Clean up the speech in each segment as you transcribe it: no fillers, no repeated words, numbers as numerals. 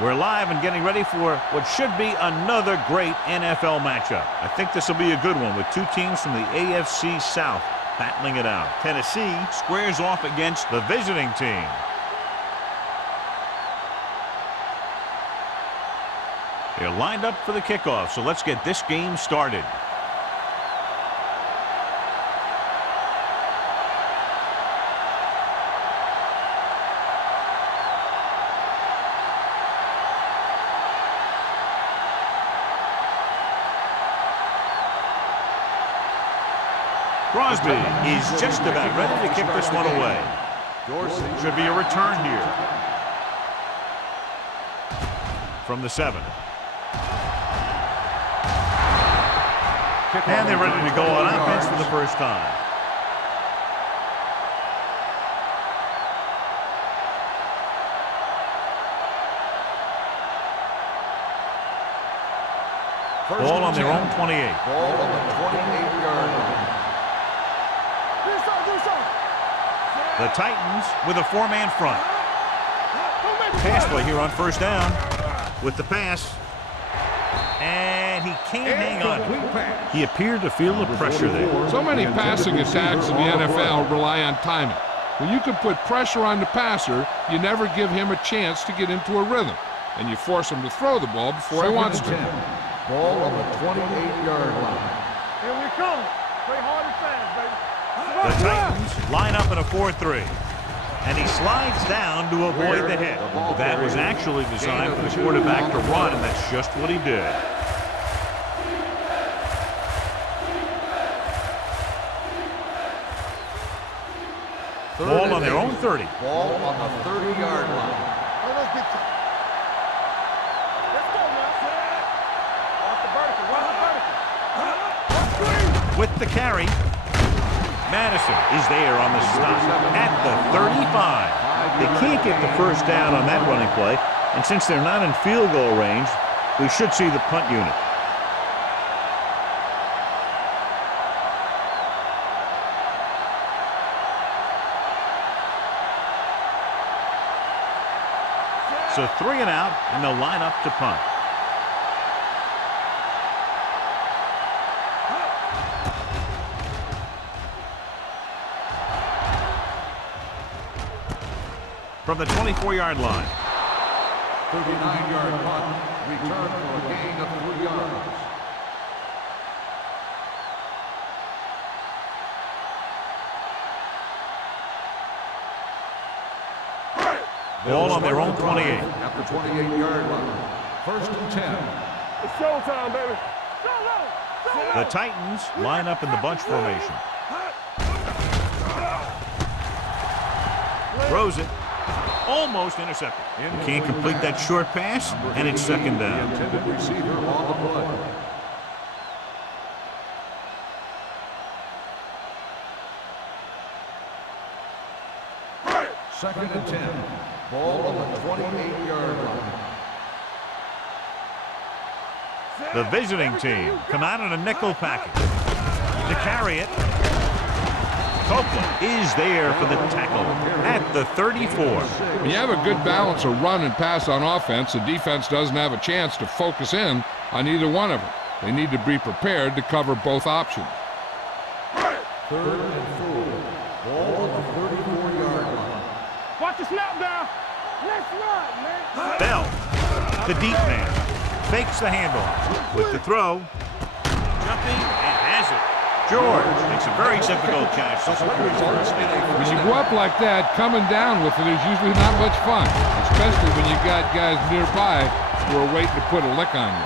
We're live and getting ready for what should be another great NFL matchup. I think this will be a good one with two teams from the AFC South battling it out. Tennessee squares off against the visiting team. They're lined up for the kickoff, so let's get this game started. Crosby is just about ready to kick this one away. Should be a return here. From the 7. And they're ready to go on offense for the first time. Ball on their own 28. Ball on the 28-yard line. The Titans with a 4-man front. Pass play here on first down with the pass. And he can't hang on. He appeared to feel the pressure there. So many passing attacks in the NFL rely on timing. When you can put pressure on the passer, you never give him a chance to get into a rhythm. And you force him to throw the ball before he wants to. Ball on the 28-yard line. Here we come. Play hard and fast, baby. The Titans line up in a 4-3. And he slides down to avoid the hit. That was actually designed for the quarterback to run, and that's just what he did. Ball on their own 30. Ball on the 30-yard line. Let's go now. Off the vertical. Run the vertical. With the carry. Madison is there on the stop at the 35. They can't get the first down on that running play, and since they're not in field goal range, we should see the punt unit. So 3 and out, and they'll line up to punt. From the 24-yard line. 39-yard punt. Return for a gain of 3 yards. Ball on their own 28. At the 28-yard line. 1st and 10. It's showtime, baby. The Titans line up in the bunch formation. Throws it. Almost intercepted. Can't complete that short pass, and it's 2nd down. Intended receiver on the play. Second and 10. Ball on the 28-yard line. The visiting team come out in a nickel package. To carry it, Copeland is there for the tackle at the 34. When you have a good balance of run and pass on offense, the defense doesn't have a chance to focus in on either one of them. They need to be prepared to cover both options. 3rd and 4. Ball on the 34-yard line. Watch the snap down. Let's run, man. Bell, the deep man, fakes the handoff with the throw. Jumping and has it. George makes a very difficult catch to secure his first down. When you go up like that, coming down with it is usually not much fun, especially when you got guys nearby who are waiting to put a lick on you.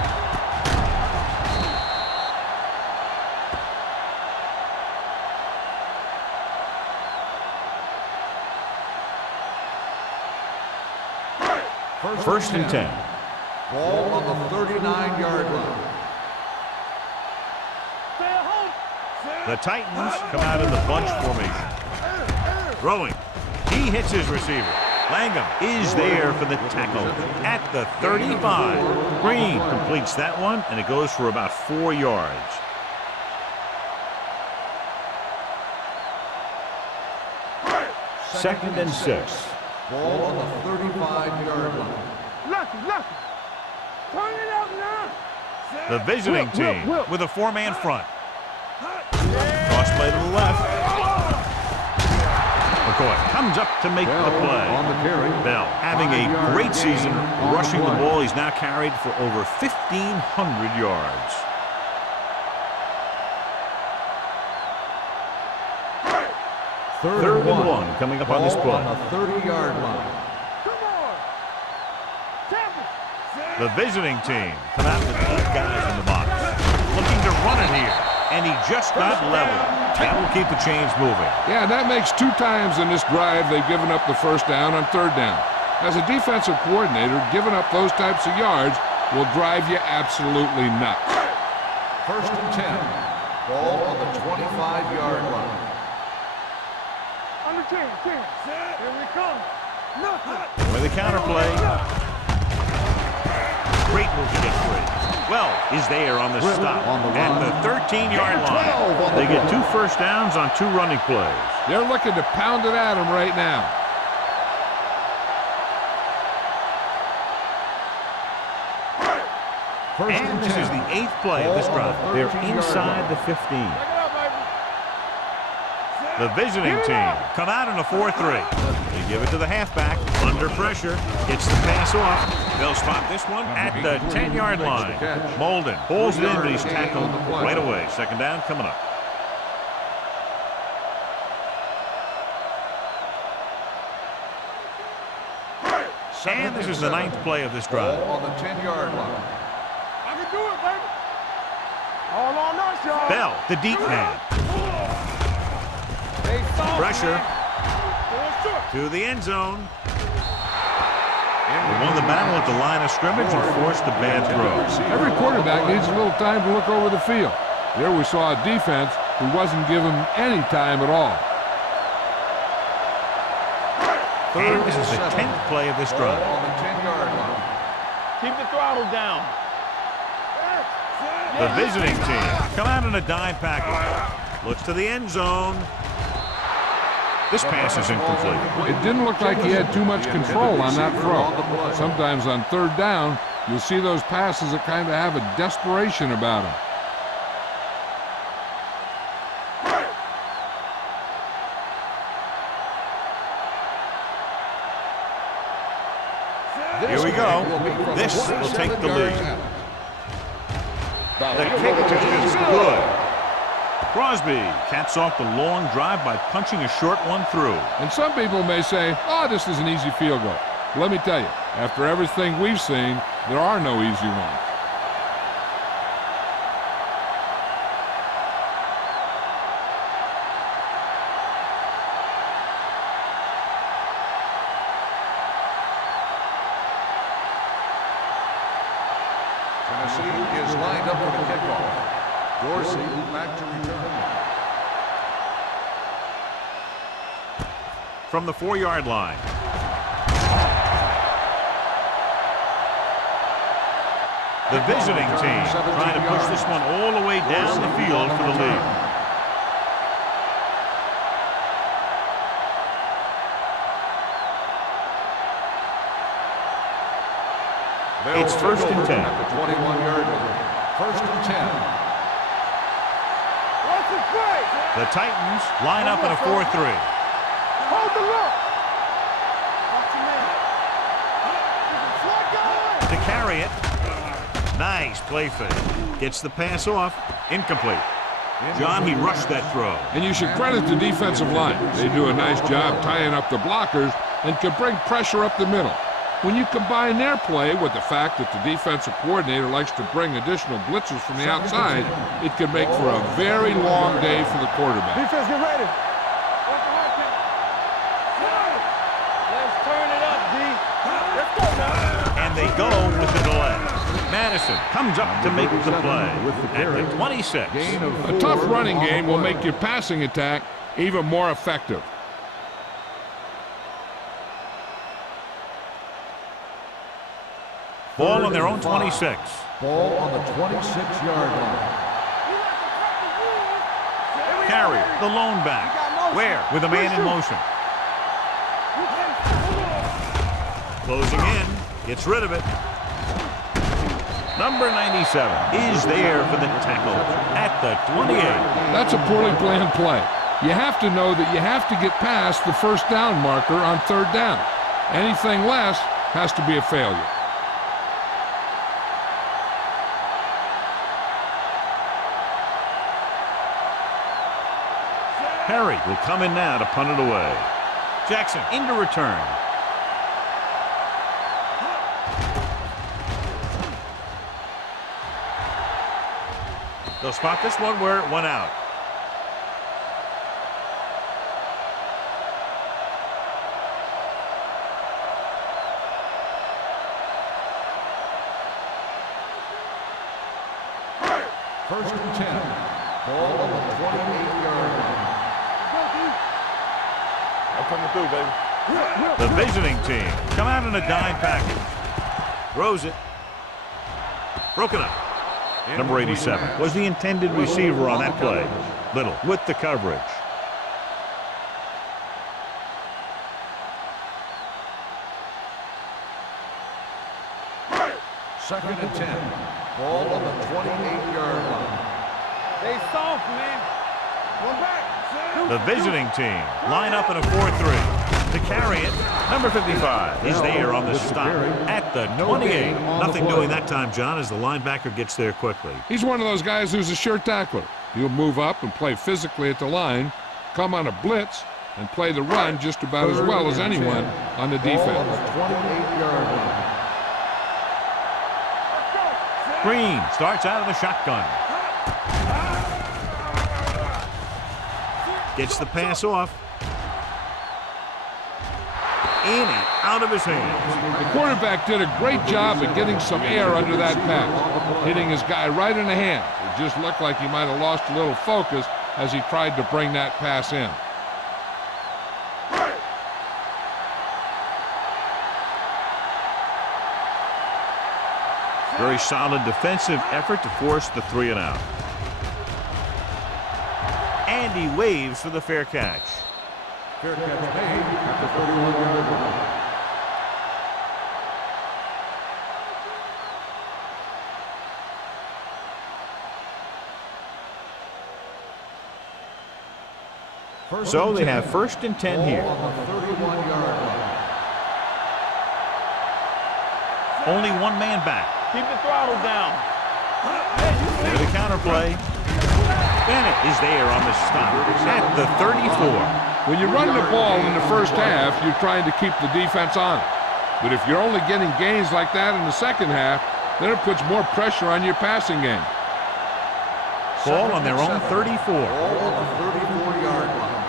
First and 10. Ball on the 39-yard line. The Titans come out in the bunch formation. Throwing. He hits his receiver. Langham is there for the tackle at the 35. Green completes that one, and it goes for about 4 yards. Second and 6. Ball on the 35-yard line. Lucky. Turn it up now. The visiting team with a four-man front. Cross play to the left. McCoy comes up to make the play. On the carry. Bell having a great season rushing the ball. He's now carried for over 1,500 yards. Third and one coming up on this play. On the 30-yard line. Come on. The visiting team come out with 8 guys in the box. Looking to run it here. And he just got level. That will keep the chains moving. Yeah, that makes 2 times in this drive they've given up the first down on third down. As a defensive coordinator, giving up those types of yards will drive you absolutely nuts. First and 10. Ball on the 25-yard line. Under 10. Here we come. Nothing. With the counter play. Great move to get free. Well, is there on the stop at the 13-yard line. They get 2 first downs on 2 running plays. They're looking to pound it at him right now. And this is the 8th play of this drive. They're inside the 15. The visiting team come out in a 4-3. They give it to the halfback. Under pressure. Gets the pass off. They'll spot this one at the 10-yard line. Molden pulls it in, but he's tackled right away. Second down coming up. And this is the 9th play of this drive. On the 10-yard line. I can do it, baby. All on us, y'all. Bell, the deep man. Pressure to the end zone. They won the battle at the line of scrimmage and forced a bad throw. Every quarterback needs a little time to look over the field. There we saw a defense who wasn't given any time at all. And this is the 10th play of this drive. On the 10-yard line. Keep the throttle down. The visiting team come out in a dime package. Looks to the end zone. This pass is incomplete. It didn't look like he had too much control on that throw. Sometimes on third down, you'll see those passes that kind of have a desperation about them. Here we go. This will take the lead. The kick is good. Crosby caps off the long drive by punching a short one through. And some people may say, oh, this is an easy field goal. Let me tell you, after everything we've seen, there are no easy ones. Tennessee is lined up for the kickoff. Dorsey back to return. From the 4-yard line. The visiting team trying to push this one all the way down the field for the lead. It's first and 10. At the 21-yard line. First and 10. The Titans line up in a 4-3. Hold the look. To carry it. Nice play fake. Gets the pass off. Incomplete. John, he rushed that throw. And you should credit the defensive line. They do a nice job tying up the blockers and can bring pressure up the middle. When you combine their play with the fact that the defensive coordinator likes to bring additional blitzers from the outside, it can make for a very long day for the quarterback. Defense, get ready. Let's turn it up, D. Let's go now. And they go with the delay. Madison comes up to make the play at the 26. A tough running game will make your passing attack even more effective. Ball on their own 26. Ball on the 26-yard line. Carrier, the lone back. Where? With a man in motion. Closing in. Gets rid of it. Number 97 is there for the tackle at the 28. That's a poorly planned play. You have to know that you have to get past the first down marker on third down. Anything less has to be a failure. Harry will come in now to punt it away. Jackson into return. They'll spot this one where it went out. First and 10. Ball on the 28-yard line. I'm coming through, baby. The visiting team come out in a dime package. Throws it. Broken up. Number 87 was the intended receiver on that play. Little with the coverage. Second and 10. Ball on the 28-yard line. They soft, man. One back. The visiting team line up in a 4-3. To carry it, number 55 is there on the stop at the 28. Nothing doing that time, John, as the linebacker gets there quickly. He's one of those guys who's a sure tackler. He'll move up and play physically at the line, come on a blitz, and play the run just about as well as anyone on the defense. 28-yard line. Green starts out of the shotgun. Gets the pass off. In and out of his hands. The quarterback did a great job of getting some air under that pass, hitting his guy right in the hand. It just looked like he might have lost a little focus as he tried to bring that pass in. Very solid defensive effort to force the 3 and out. And he waves for the fair catch. Fair catch made at the 31-yard line. So they have first and 10 here. On the 31-yard line. Only one man back. Keep the throttle down. There's the counter play. Bennett is there on the stop at the 34. When you run the ball in the first half, you're trying to keep the defense on it. But if you're only getting gains like that in the second half, then it puts more pressure on your passing game. Ball on their own 34. Ball on the 34-yard line.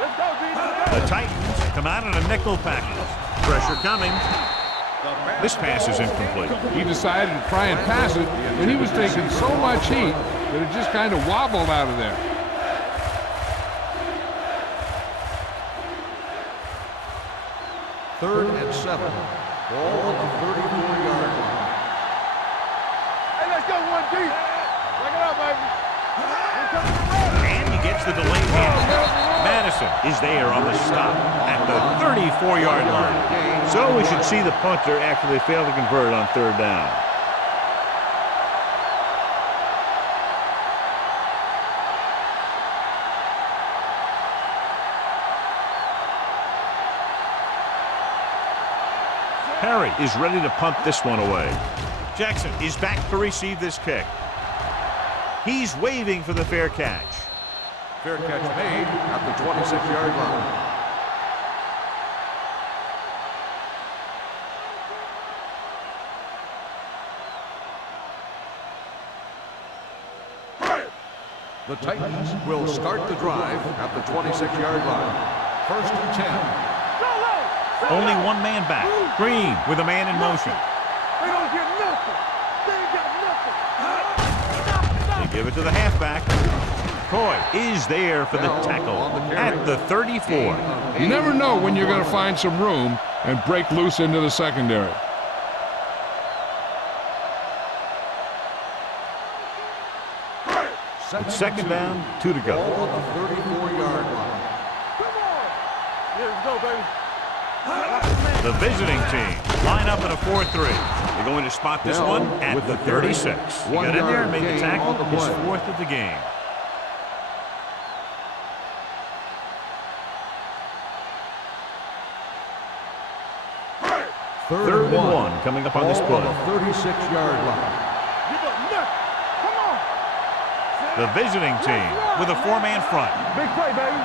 Let's go, D. The Titans come out in a nickel package. Pressure coming. This pass is incomplete. He decided to try and pass it, but he was taking so much heat that it just kind of wobbled out of there. Third and 7. Ball on the 34-yard line. Hey, let's go, 1D. Look it up, baby. And he gets the delayed hit. Madison is there on the stop at the 34-yard line. So we should see the punter after they fail to convert on third down. Harry is ready to punt this one away. Jackson is back to receive this kick. He's waving for the fair catch. Fair catch made at the 26-yard line. The Titans will start the drive at the 26-yard line. First and 10. Only one man back. Green with a man in motion. They don't get nothing. They ain't got nothing. They give it to the halfback. Coy is there for the tackle at the 34. You never know when you're going to find some room and break loose into the secondary. It's second down, 2 to go. Ball on the 34-yard line. Come on. Yeah, let's go, baby. The visiting team line up in a 4-3. They're going to spot this one at the 36. He got in there and made the tackle, his 4th of the game. Third and one coming up on this play. 36-yard line. Come on. The visiting team with a 4-man front. Big play, baby.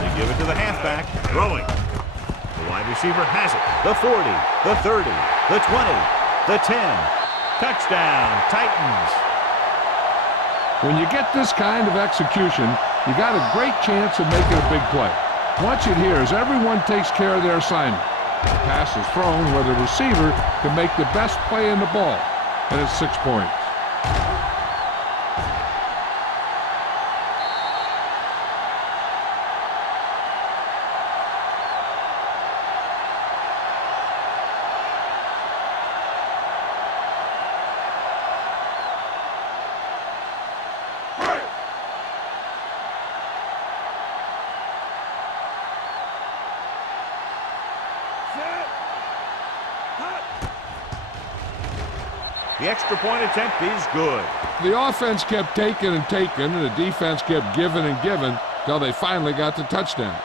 They give it to the halfback, throwing. The wide receiver has it. The 40, the 30, the 20, the 10. Touchdown, Titans. When you get this kind of execution, you got a great chance of making a big play. Watch it here as everyone takes care of their assignment. The pass is thrown where the receiver can make the best play in the ball, and it's 6 points. The extra point attempt is good. The offense kept taking and taking, and the defense kept giving and giving till they finally got the touchdown.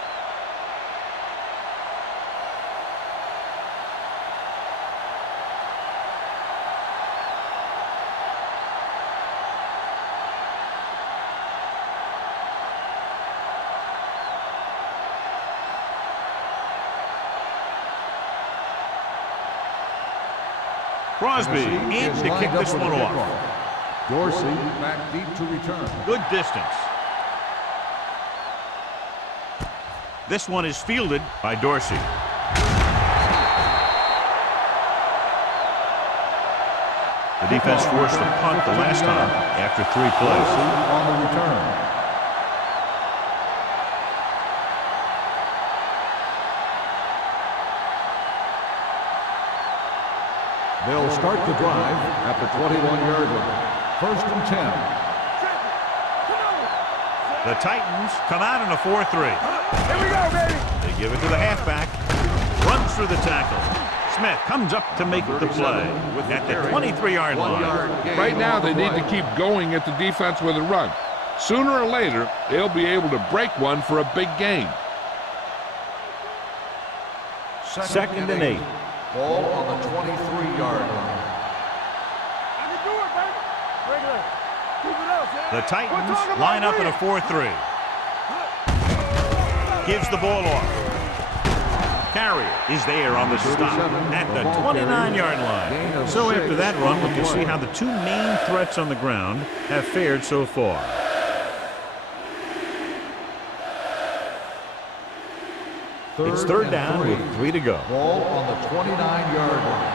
Crosby in to kick this one off. Dorsey back deep to return. Good distance. This one is fielded by Dorsey. The defense forced a punt the last time after 3 plays. On the return. They'll start the drive at the 21-yard line. 1st and 10. The Titans come out in a 4-3. Here we go, baby. They give it to the halfback. Runs through the tackle. Smith comes up to make the play at the 23-yard line. Right now, they need to keep going at the defense with a run. Sooner or later, they'll be able to break one for a big gain. 2nd and 8. Ball on the 23-yard line. I can do it, baby. Regular. Keep it up, man. The Titans line up in a 4-3. Gives the ball off. Carrier is there on the stop at the 29-yard line. So after that run, we can see how the 2 main threats on the ground have fared so far. It's 3rd down with 3 to go. Ball on the 29-yard line.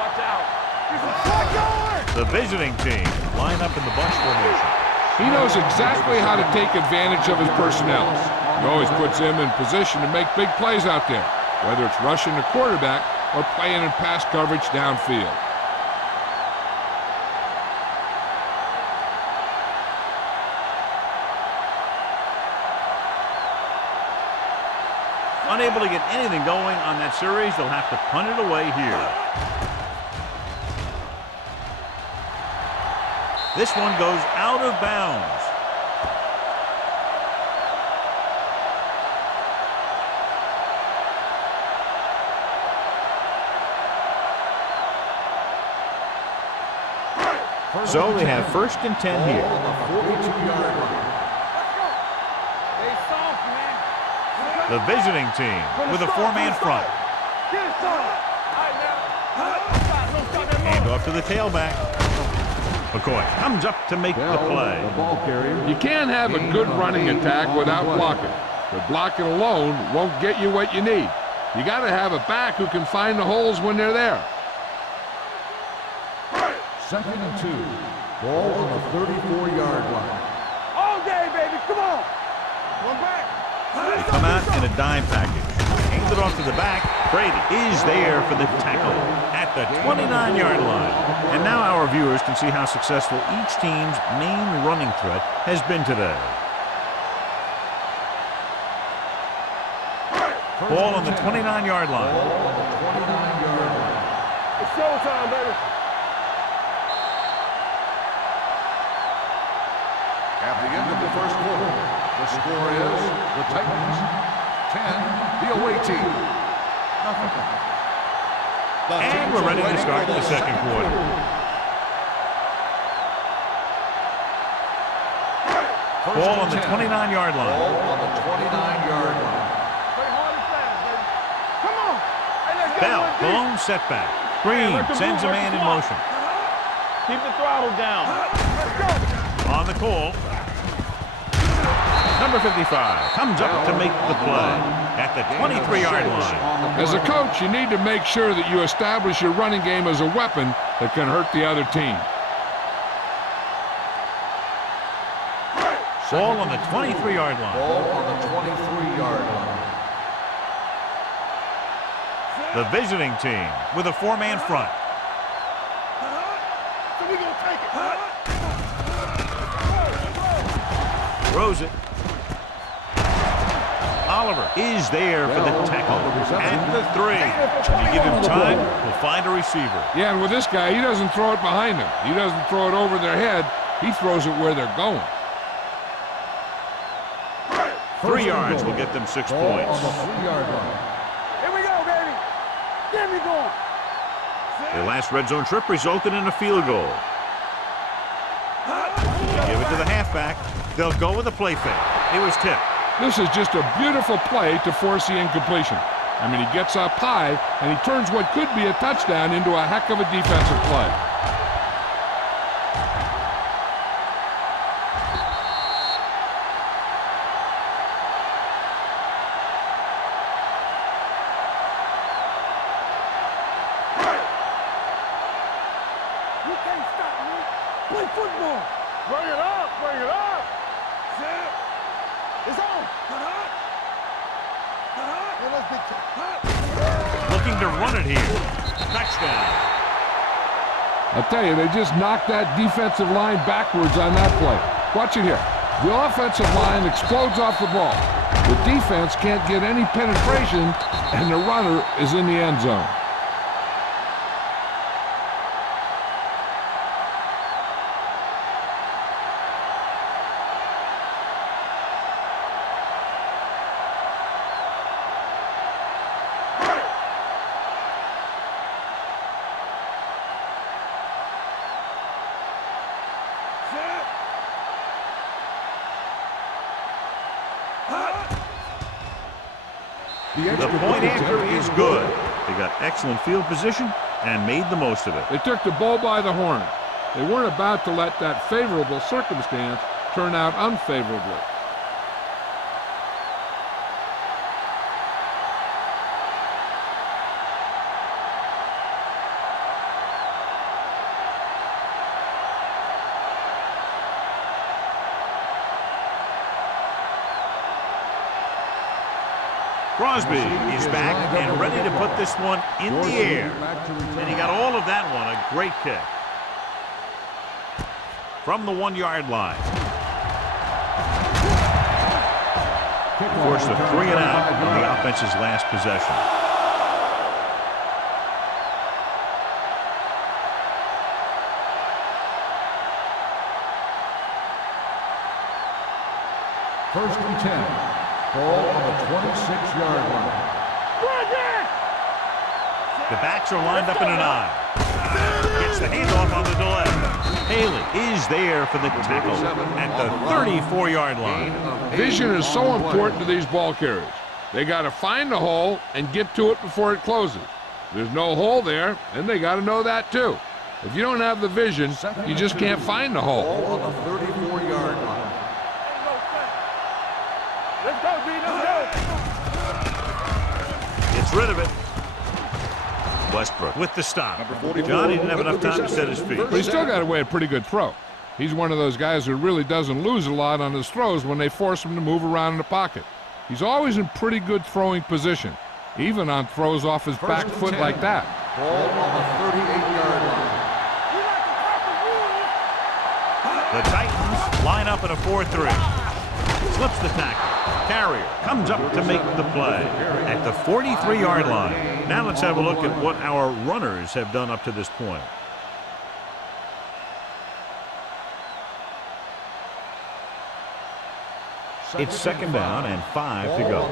Watch out. The visiting team line up in the bunch formation. He knows exactly how to take advantage of his personnel. He always puts him in position to make big plays out there, whether it's rushing the quarterback or playing in pass coverage downfield. Unable to get anything going on that series, they'll have to punt it away here. This one goes out of bounds. So they have 1st and 10 here. On the 42-yard line. Stay soft, man. The visiting team with a 4-man front. Get it soft. All right, now. Don't stop that Hand off to the tailback. McCoy comes up to make the play. The ball carrier. You can't have a good running attack without blocking, but blocking alone won't get you what you need. You got to have a back who can find the holes when they're there. 2nd and 2. Ball on the 34-yard line. all day, baby. Come on. One back. They come out in a dime package. Hand it off to the back. Brady is there for the tackle at the 29-yard line. And now our viewers can see how successful each team's main running threat has been today. Ball on the 29-yard line. Ball on the 29-yard line. It's showtime, baby. At the end of the first quarter, the score is the Titans 10, the away team nothing. And we're ready to start the second quarter. Ball on the 29-yard line. Ball on the 29-yard line. Play hard and fast, baby. Come on. Hey, let's go. Bell, One, the lone setback. Green sends a man in motion. Keep the throttle down. Let's go. On the call. Number 55 comes up to make the play at the 23-yard line. As a coach, you need to make sure that you establish your running game as a weapon that can hurt the other team. Ball on the 23-yard line. Ball on the 23-yard line. The visiting team with a four-man front. So we gonna take it. Throws it. Oliver is there for the tackle at the 3. When you give him time, he'll find a receiver. Yeah, and with this guy, he doesn't throw it behind them. He doesn't throw it over their head. He throws it where they're going. 3 yards will get them 6 Ball points. on the 3-yard line. Here we go, baby. Get me going. Their last red zone trip resulted in a field goal. Give it to the halfback. They'll go with a play fake. It was tipped. This is just a beautiful play to force the incompletion. I mean, he gets up high, and he turns what could be a touchdown into a heck of a defensive play. You can't stop me. Play football. Bring it up. Bring it up. It's on. Looking to run it here. Touchdown. I'll tell you, they just knocked that defensive line backwards on that play. Watch it here. The offensive line explodes off the ball. The defense can't get any penetration, and the runner is in the end zone. The point after is good. They got excellent field position and made the most of it. They took the bull by the horn. They weren't about to let that favorable circumstance turn out unfavorably. Crosby is back and ready to put this one in the air. And he got all of that one. A great kick. From the 1-yard line. Forced a 3 and out on the offense's last possession. First and 10. Ball on the 26-yard line. The backs are lined up in an I. Gets the handoff on the delay. Haley is there for the tackle at the 34-yard line. Vision is so important to these ball carriers. They got to find the hole and get to it before it closes. There's no hole there, and they got to know that too. If you don't have the vision, you just can't find the hole. Ball on the 34-yard line. Let's go, D. Let's go. Gets rid of it. Westbrook with the stop. John, he didn't have enough time to set his feet. But he still got away a pretty good throw. He's one of those guys who really doesn't lose a lot on his throws when they force him to move around in the pocket. He's always in pretty good throwing position, even on throws off his back foot like that. Ball on the 38-yard line. The Titans line up in a 4-3. Slips the tackle. Carrier comes up to make the play at the 43-yard line. Now let's have a look at what our runners have done up to this point. It's second down and 5 to go.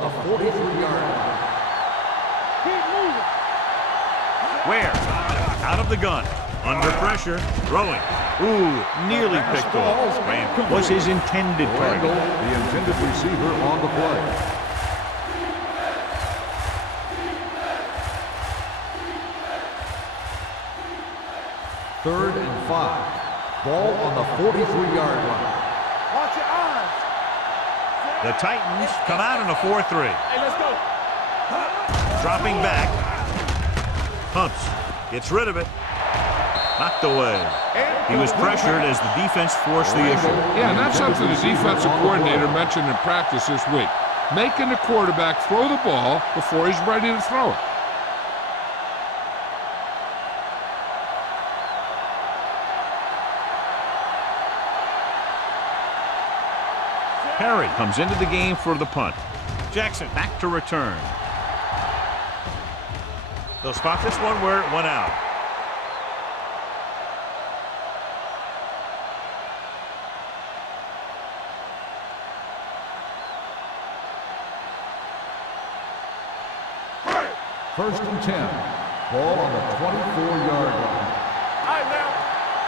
Where? Out of the gun. Under pressure. Throwing. Ooh, nearly picked off. Randall was his intended target. The intended receiver on the play. Third and 5. Ball on the 43-yard line. Watch your eyes. The Titans come out in a 4-3. Hey, let's go. Dropping back. Pumps. Gets rid of it. Knocked away. He was pressured as the defense forced the issue. Yeah, and that's something the defensive coordinator mentioned in practice this week. Making the quarterback throw the ball before he's ready to throw it. Perry comes into the game for the punt. Jackson back to return. They'll spot this one where it went out. First and 10. Ball on the 24-yard line. All right, now.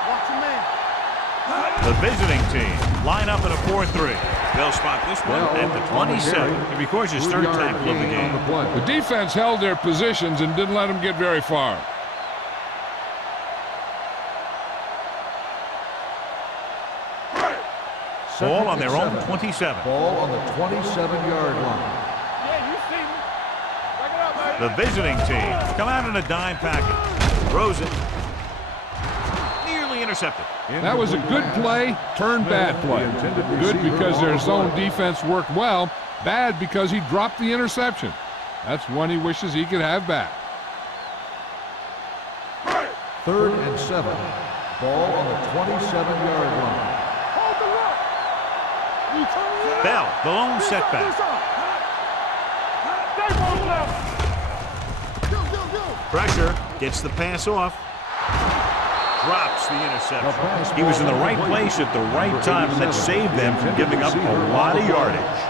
Watch your man. The visiting team line up in a 4-3. They'll spot this one at the 27. It records his third tackle of the game. The defense held their positions and didn't let them get very far. Ball on their own 27. Ball on the 27-yard line. Yeah, you see me. Back it up, man. The visiting team come out in a dime package. Throws it. Nearly intercepted. That was a good play, turned bad play. Good because their zone defense worked well. Bad because he dropped the interception. That's one he wishes he could have back. Third and 7. Ball on the 27-yard line. Hold the rock. You turn it. Bell, the lone setback. Stay ball left. Go. Pressure, gets the pass off. Drops the interception. He was in the right place at the right time, and that saved them from giving up a lot of yardage.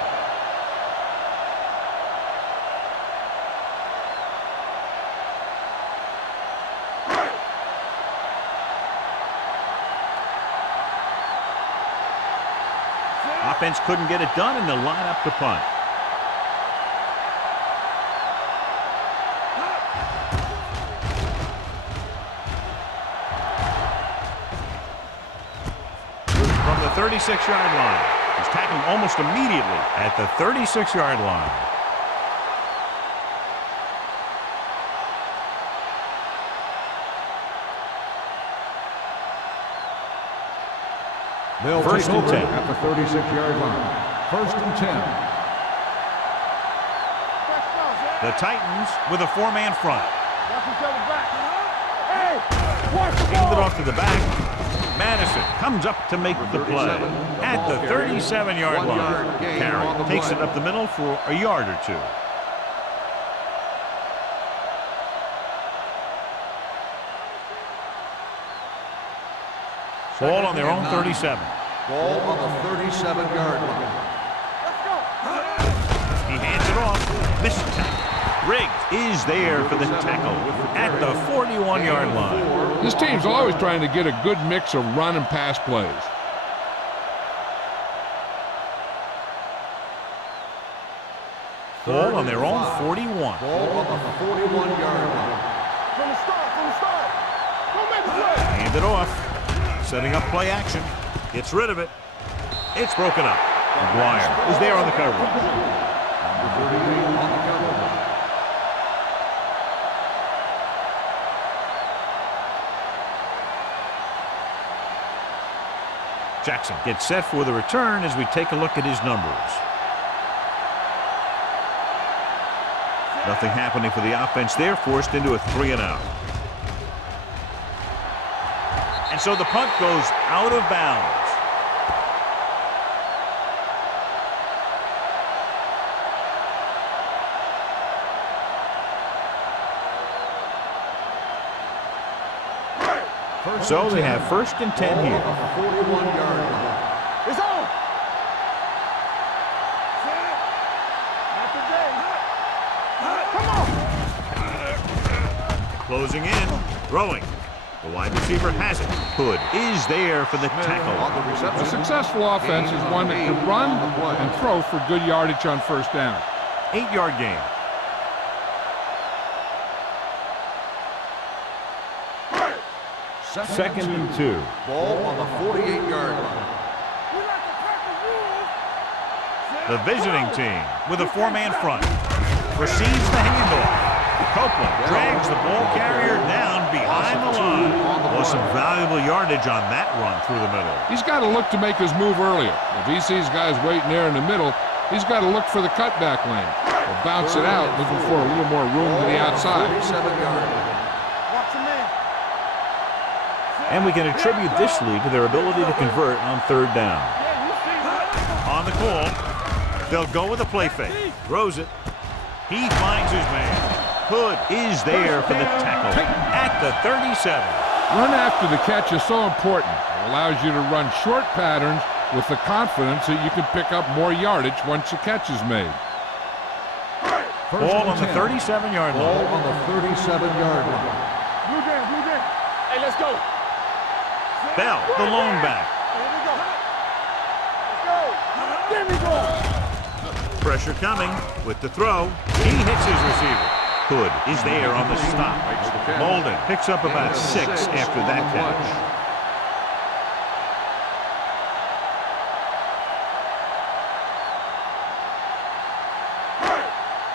Offense couldn't get it done, and they'll line up to punt. From the 36-yard line. He's tackled almost immediately at the 36-yard line. They'll First take and over 10. at the 36-yard line. First and 10. The Titans with a four-man front. Watch each other back. Hey, watch the Handed it ball. off to the back. Madison comes up to make the play at the 37-yard line. Carey takes it up the middle for a yard or two. Ball on their own 37. Ball on the 37-yard line. He hands it off. Missed tackle. Riggs is there for the tackle at the 41-yard line. This team's always trying to get a good mix of run and pass plays. Ball on their own 41. Ball on the 41-yard line. From the start. Don't make the play. Hand it off. Setting up play action. Gets rid of it. It's broken up. McGuire is there on the coverage. Number 38 on the coverage. Jackson gets set for the return as we take a look at his numbers. Nothing happening for the offense there, forced into a 3-and-out. And so the punt goes out of bounds. So they have 1st and 10 Ball here. on the 41-yard line. It's on. Not today. Come on. Closing in, throwing. The wide receiver has it. Hood is there for the On tackle. the reception. A successful offense is one that can run and throw for good yardage on 1st down. 8-yard gain. Second and 2. Ball on the 48-yard line. We like to crack the rules. The visiting team with a 4-man front receives the handoff. Copeland drags the ball carrier down behind the line. Was some valuable yardage on that run through the middle. He's got to look to make his move earlier. If he sees guys waiting there in the middle, he's got to look for the cutback lane. Or bounce it out, looking for a little more room to the outside. 47-yard line. Watch your man. And we can attribute this lead to their ability to convert on 3rd down. Yeah, you see that. On the call, they'll go with a play fake. Throws it. He finds his man. Hood is there for the tackle at the 37. Run after the catch is so important. It allows you to run short patterns with the confidence that you can pick up more yardage once the catch is made. Ball on the 37-yard Ball line. on the 37-yard line. Blue jam, blue jam. Hey, let's go. Bell, the lone back. Here we go. Let's go. There we go. Pressure coming with the throw. He hits his receiver. Hood is there on the stop. Molden picks up about 6 after that catch.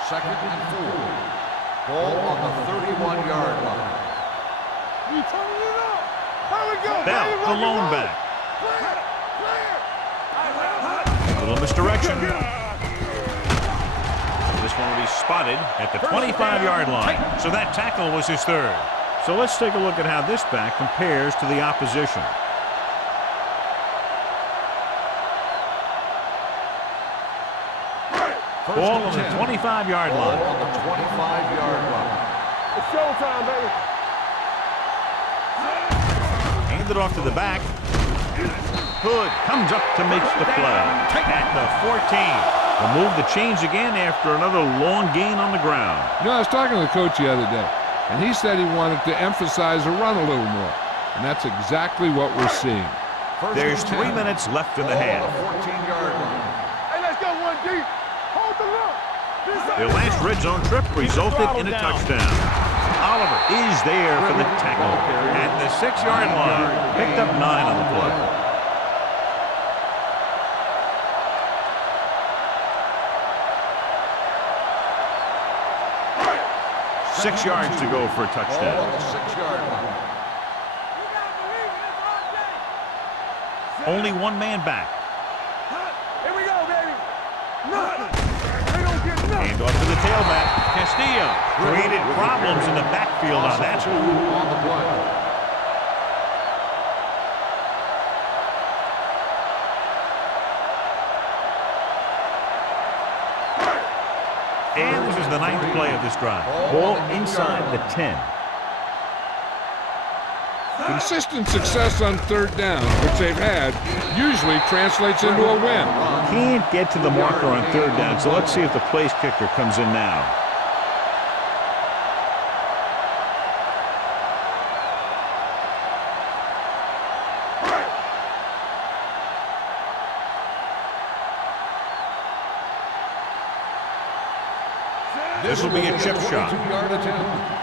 Second and 4. Ball on the 31-yard line. We turning it up. Here we go. Bell, baby, the rock and lone roll. back. Play it. Little misdirection. This one will be spotted at the 25-yard line. So that tackle was his 3rd. So let's take a look at how this back compares to the opposition. Ball on the 25-yard Ball line. on the 25-yard line. It's showtime, baby. Handed off to the back. Hood comes up to make the play. At the 14. The move to change again after another long gain on the ground. You know, I was talking to the coach the other day, and he said he wanted to emphasize the run a little more. And that's exactly what we're seeing. There's 3 minutes left in the half. 14-yard line. Hey, let's go one deep. Hold the look. Their last red zone trip resulted in a touchdown. Oliver is there for the tackle at the 6-yard line. Picked up 9 on the play. 6 yards to go for a Ball touchdown. on the 6-yard line. Only 1 man back. Here we go, baby. Nothing. They don't get nothing. Hand off to the tailback. Castillo created problems in the backfield on that one. On the play. And this is the 9th play of this drive. Ball inside the 10. Consistent success on 3rd down, which they've had, usually translates into a win. Can't get to the marker on 3rd down, so let's see if the place kicker comes in now. This will be a chip shot. 22-yard attempt.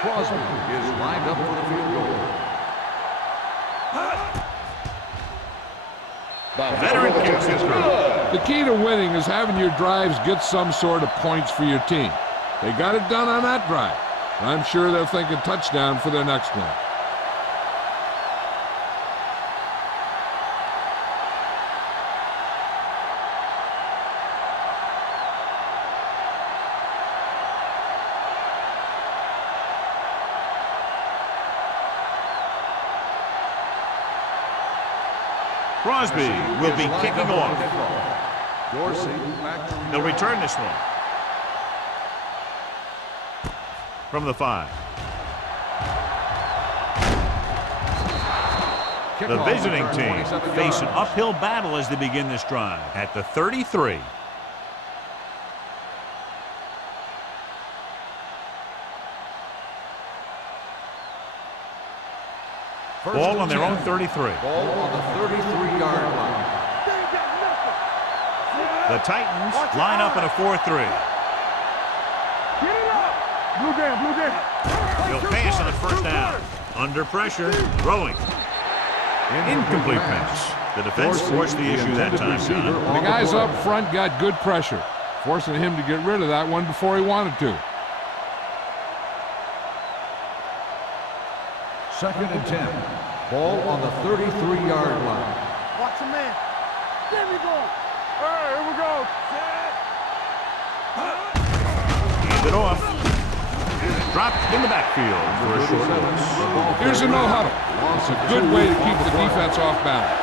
Crosby is lined up for the field goal. The veteran kicks it through. The key to winning is having your drives get some sort of points for your team. They got it done on that drive. I'm sure they're thinking touchdown for their next one. Crosby will be kicking off. Dorsey back to They'll return this one. From the 5. The visiting team face an uphill battle as they begin this drive at the 33. Ball on their own 33. Ball on the 33-yard line. The Titans line up in a 4-3. Get it up. Blue down. They'll pass on the first down. Under pressure, throwing. Incomplete pass. The defense forced the issue that time, John. The guys up front got good pressure, forcing him to get rid of that one before he wanted to. 2nd and 10. Ball on the 33-yard line. Watch the man. There we go. All right, here we go. Hand it off. Dropped in the backfield for a short loss. Here's a no huddle. It's a good way to keep the defense off balance.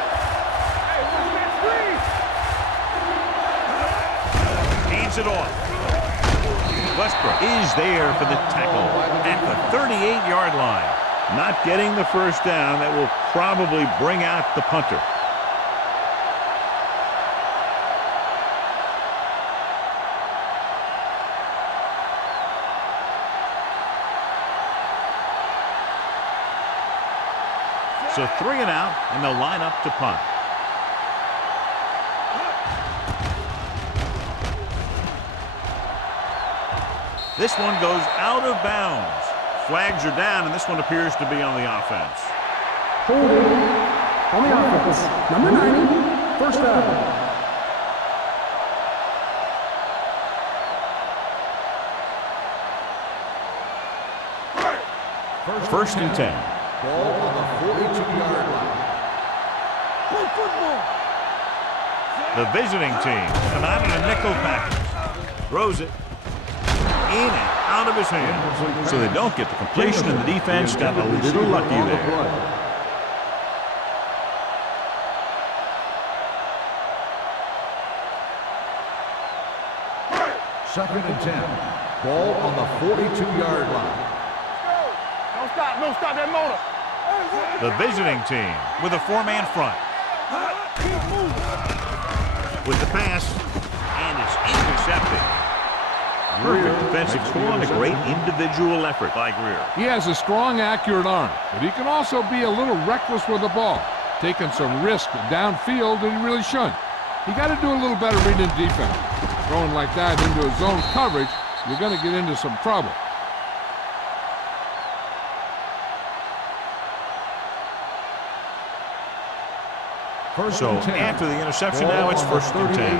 Hands it off. Westbrook is there for the tackle at the 38-yard line. Not getting the first down. That will probably bring out the punter. So 3 and out, and they'll line up to punt. This one goes out of bounds. Flags are down, and this one appears to be on the offense. Holding on the offense. Number 90, first down. First and 10. Ball on the 42-yard line. Play football. The visiting team come out in a nickel package. Throws it in and out of his hands. So they don't get the completion, and the defense got a little lucky there. 2nd and 10. Ball on the 42-yard line. Don't stop that motor. The visiting team with a 4-man front. Keep moving. With the pass, and it's intercepted. Perfect defensive score and a great individual effort by Greer. He has a strong, accurate arm, but he can also be a little reckless with the ball, taking some risk downfield that he really shouldn't. You got to do a little better reading defense. Throwing like that into a zone coverage, you're going to get into some trouble. So after the interception, now it's 1st and 10.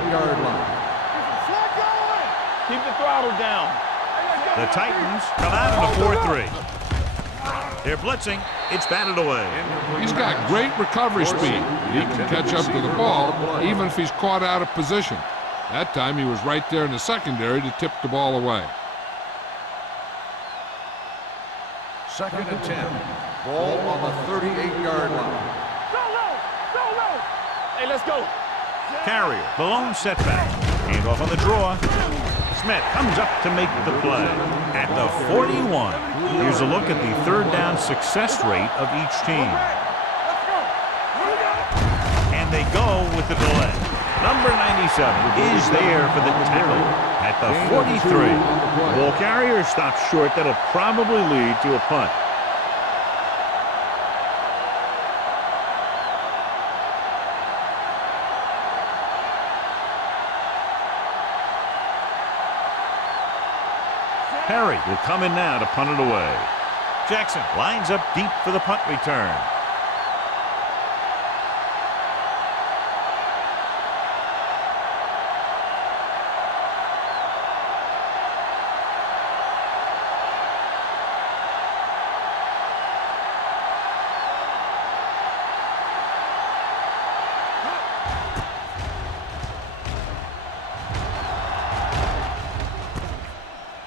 Keep the throttle down. The Titans come out in a 4-3. They're blitzing. It's batted away. He's got great recovery speed. He can catch up to the ball even if he's caught out of position. That time he was right there in the secondary to tip the ball away. 2nd and 10. Ball on the 38-yard line. Hey, let's go. Carrier, the lone setback. Hand off on the draw. Smith comes up to make the play at the 41. Here's a look at the 3rd down success rate of each team. And they go with the delay. Number 97 is there for the tackle at the 43. Ball carrier stops short. That'll probably lead to a punt. Perry will come in now to punt it away. Jackson lines up deep for the punt return.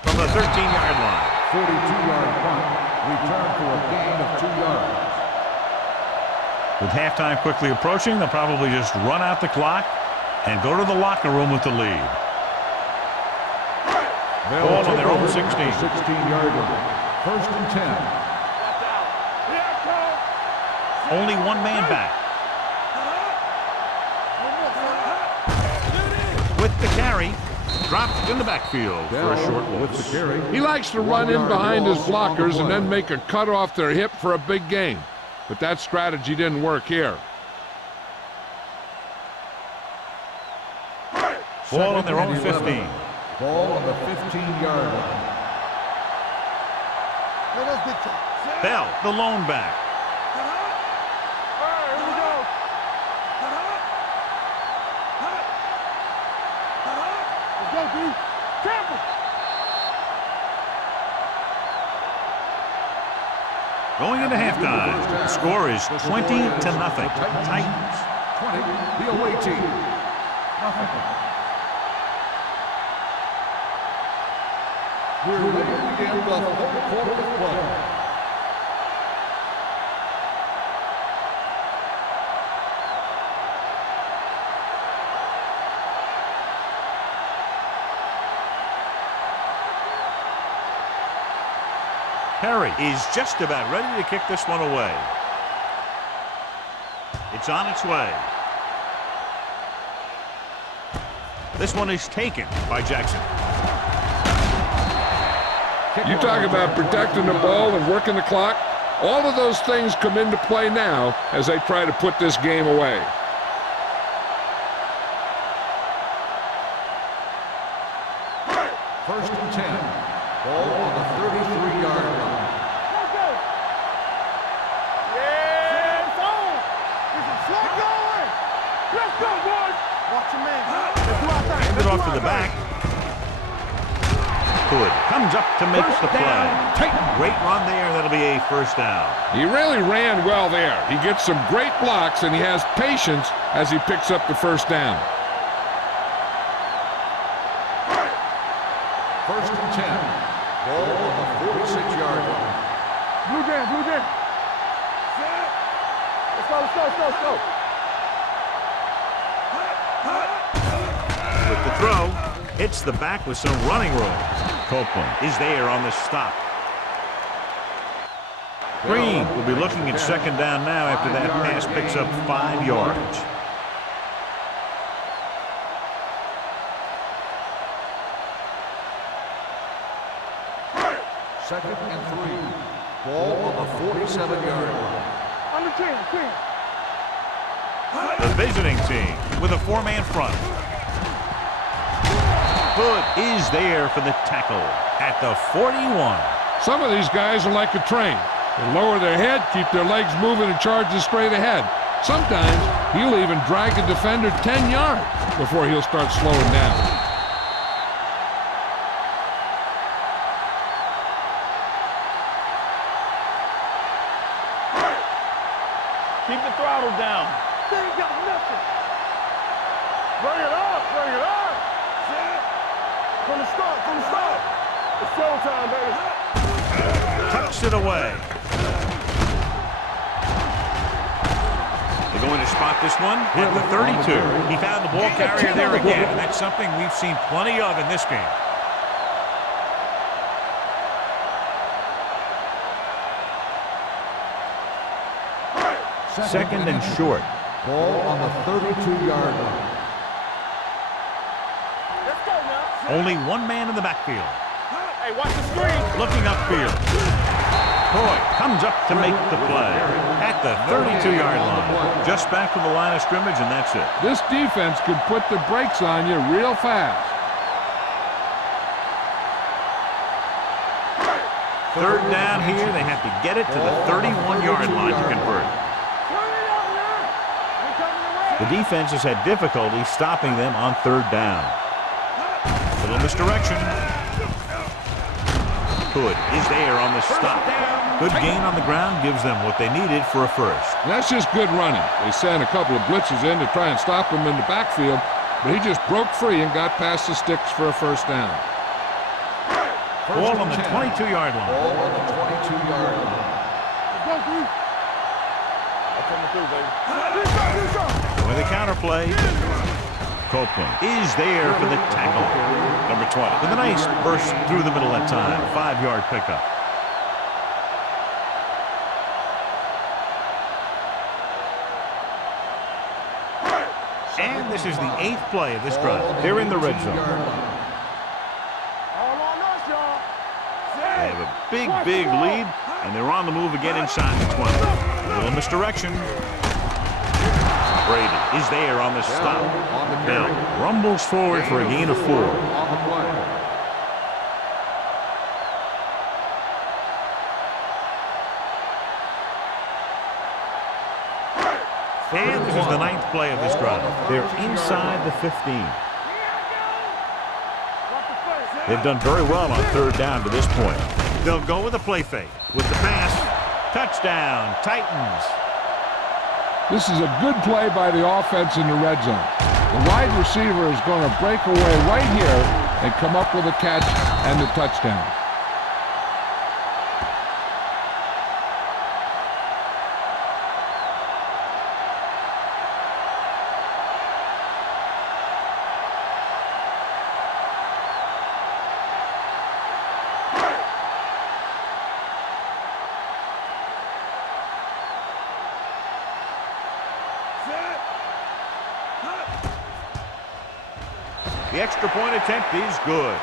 From the 13-yard line. 42-yard punt. Return for a gain of 2 yards. With halftime quickly approaching, they'll probably just run out the clock and go to the locker room with the lead. Ball on their own 16. 16-yard line. First and 10. Only one man back. With the carry, dropped in the backfield for a short with loss. the carry. He likes to run in behind his blockers and then make a cut off their hip for a big gain. But that strategy didn't work here. Ball on their own 15. Ball on the 15-yard line. Bell, the lone back. Going into halftime, the score is 20-0. Titans. 20, the away team. Nothing. We're ready to begin the fourth quarter of play. Perry is just about ready to kick this one away. It's on its way. This one is taken by Jackson. You talk about protecting the ball and working the clock. All of those things come into play now as they try to put this game away. First and 10. Ball on the 33-yard line. Hand it off to the back. Hood comes up to make the play. Great run there. That'll be a first down. He really ran well there. He gets some great blocks, and he has patience as he picks up the first down. First and 10. Ball on the 46-yard line. Blue jam, blue jam. Let's go. With the throw, hits the back with some running room. Copeland is there on the stop. Green will be looking at second down now after that pass picks up 5 yards. Second and 3. Ball on the 47-yard line. Under 10. The visiting team with a 4-man front. Hood is there for the tackle at the 41. Some of these guys are like a train. They lower their head, keep their legs moving, and charge it straight ahead. Sometimes he'll even drag a defender 10 yards before he'll start slowing down. Keep the throttle down. They ain't got nothing. Bring it up. From the start. It's showtime, baby. Tucks it away. They're going to spot this one at the 32. He found the ball carrier there again, and that's something we've seen plenty of in this game. Second and short. Ball on the 32-yard line. Let's go now. Only one man in the backfield. Hey, watch the screen. Looking upfield. Coy comes up to make the play at the 32-yard line. Just back to the line of scrimmage, and that's it. This defense could put the brakes on you real fast. Third down here. They have to get it to the 31-yard line to convert. The defense has had difficulty stopping them on third down. Little misdirection. Hood is there on the stop. Good gain on the ground gives them what they needed for a first. And that's just good running. They sent a couple of blitzes in to try and stop him in the backfield, but he just broke free and got past the sticks for a first down. Ball on the 22-yard line. Ball on the 22-yard line. With the counter play, Copeland is there for the tackle. Number 20. With a nice burst through the middle that time. 5-yard pickup. And this is the 8th play of this drive. They're in the red zone. They have a big lead, and they're on the move again inside the 20. A little misdirection. Brady is there on the stop. Bell rumbles forward for a gain of 4. And this is the 9th play of this drive. They're inside the 15. They've done very well on 3rd down to this point. They'll go with a play fake. With the pass, touchdown, Titans. This is a good play by the offense in the red zone. The wide receiver is going to break away right here and come up with a catch and the touchdown. The extra point attempt is good.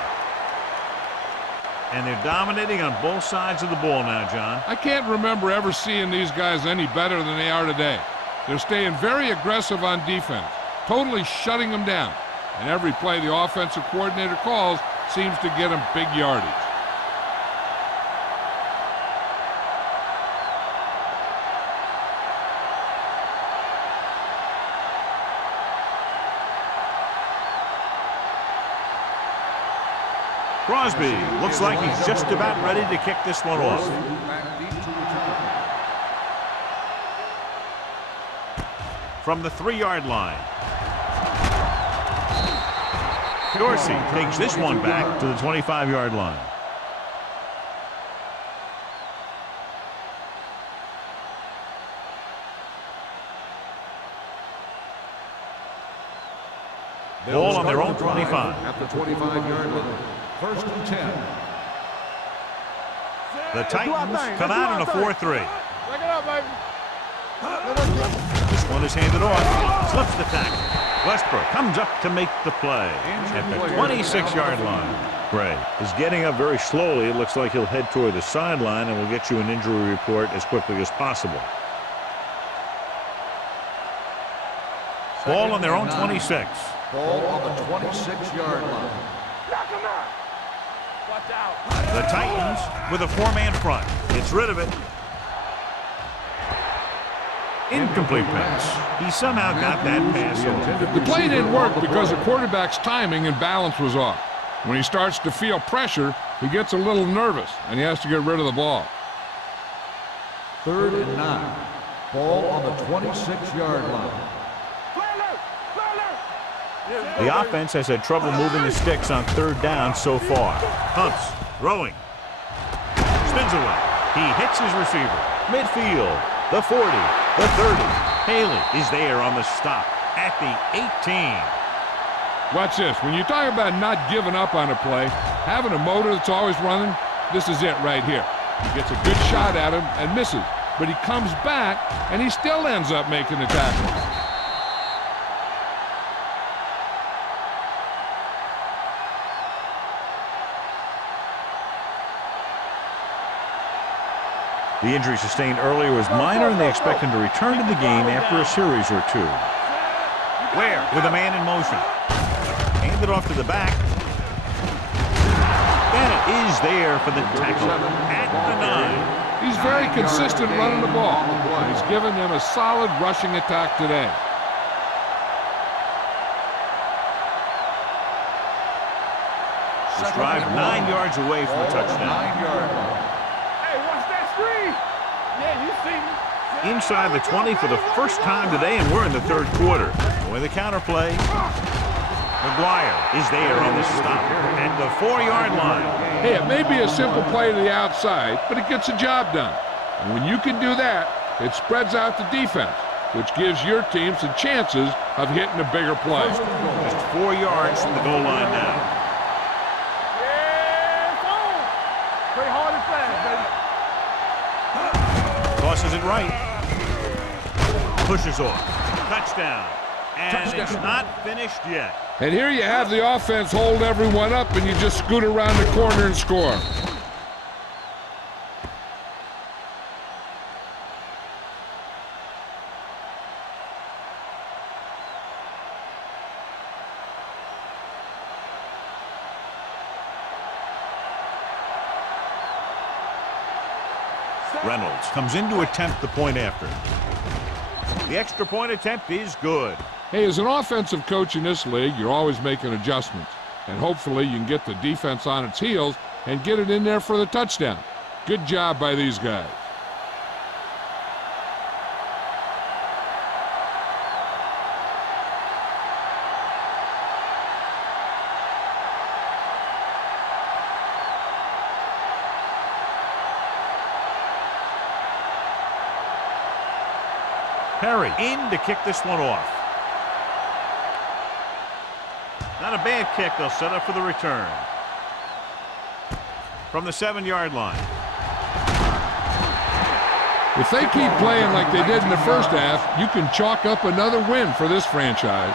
And they're dominating on both sides of the ball now, John. I can't remember ever seeing these guys any better than they are today. They're staying very aggressive on defense, totally shutting them down. And every play the offensive coordinator calls seems to get them big yardage. Crosby looks like he's just about ready to kick this one off. From the 3-yard line. Dorsey takes this one back to the 25-yard line. Ball on their own 25. At the 25-yard line. 1st and 10. The Titans come out on a 4-3. Break it up, baby. This one is handed off. Slips the tackle. Westbrook comes up to make the play at the 26-yard line. Gray is getting up very slowly. It looks like he'll head toward the sideline, and we'll get you an injury report as quickly as possible. Ball on their own 26. Ball on the 26-yard line. Knock him out. Watch out. The Titans with a 4-man front. Gets rid of it. Incomplete pass. He somehow got that pass off. The play didn't work because the quarterback's timing and balance was off. When he starts to feel pressure, he gets a little nervous, and he has to get rid of the ball. 3rd and 9. Ball on the 26-yard line. The offense has had trouble moving the sticks on 3rd down so far. Hunts, throwing. Spins away. He hits his receiver. Midfield, the 40, the 30. Haley is there on the stop at the 18. Watch this. When you talk about not giving up on a play, having a motor that's always running, this is it right here. He gets a good shot at him and misses, but he comes back and he still ends up making the tackle. The injury sustained earlier was minor, and they expect him to return to the game after a series or 2. Ware with a man in motion. Handed off to the back. Bennett is there for the tackle at the 9. He's very consistent running the ball. He's given them a solid rushing attack today. This drive 9 yards away from a touchdown. 9-yard line. Hey, watch that screen. Yeah, you see me. Inside the 20 for the first time today, and we're in the 3rd quarter. With a counter play. McGuire is there on the stop at the 4-yard line. Hey, it may be a simple play to the outside, but it gets the job done. And when you can do that, It spreads out the defense, which gives your team some chances of hitting a bigger play. Just 4 yards from the goal line now. Yeah, it's on. Play hard and fast, baby. Tosses it right. Pushes off. Touchdown. And it's not finished yet. And here you have the offense hold everyone up, and you just scoot around the corner and score. Reynolds comes in to attempt the point after. The extra point attempt is good. Hey, as an offensive coach in this league, you're always making adjustments. And hopefully you can get the defense on its heels and get it in there for the touchdown. Good job by these guys. Perry in to kick this one off. Not a bad kick. They'll set up for the return. From the 7-yard line. If they keep playing like they did in the first half, you can chalk up another win for this franchise.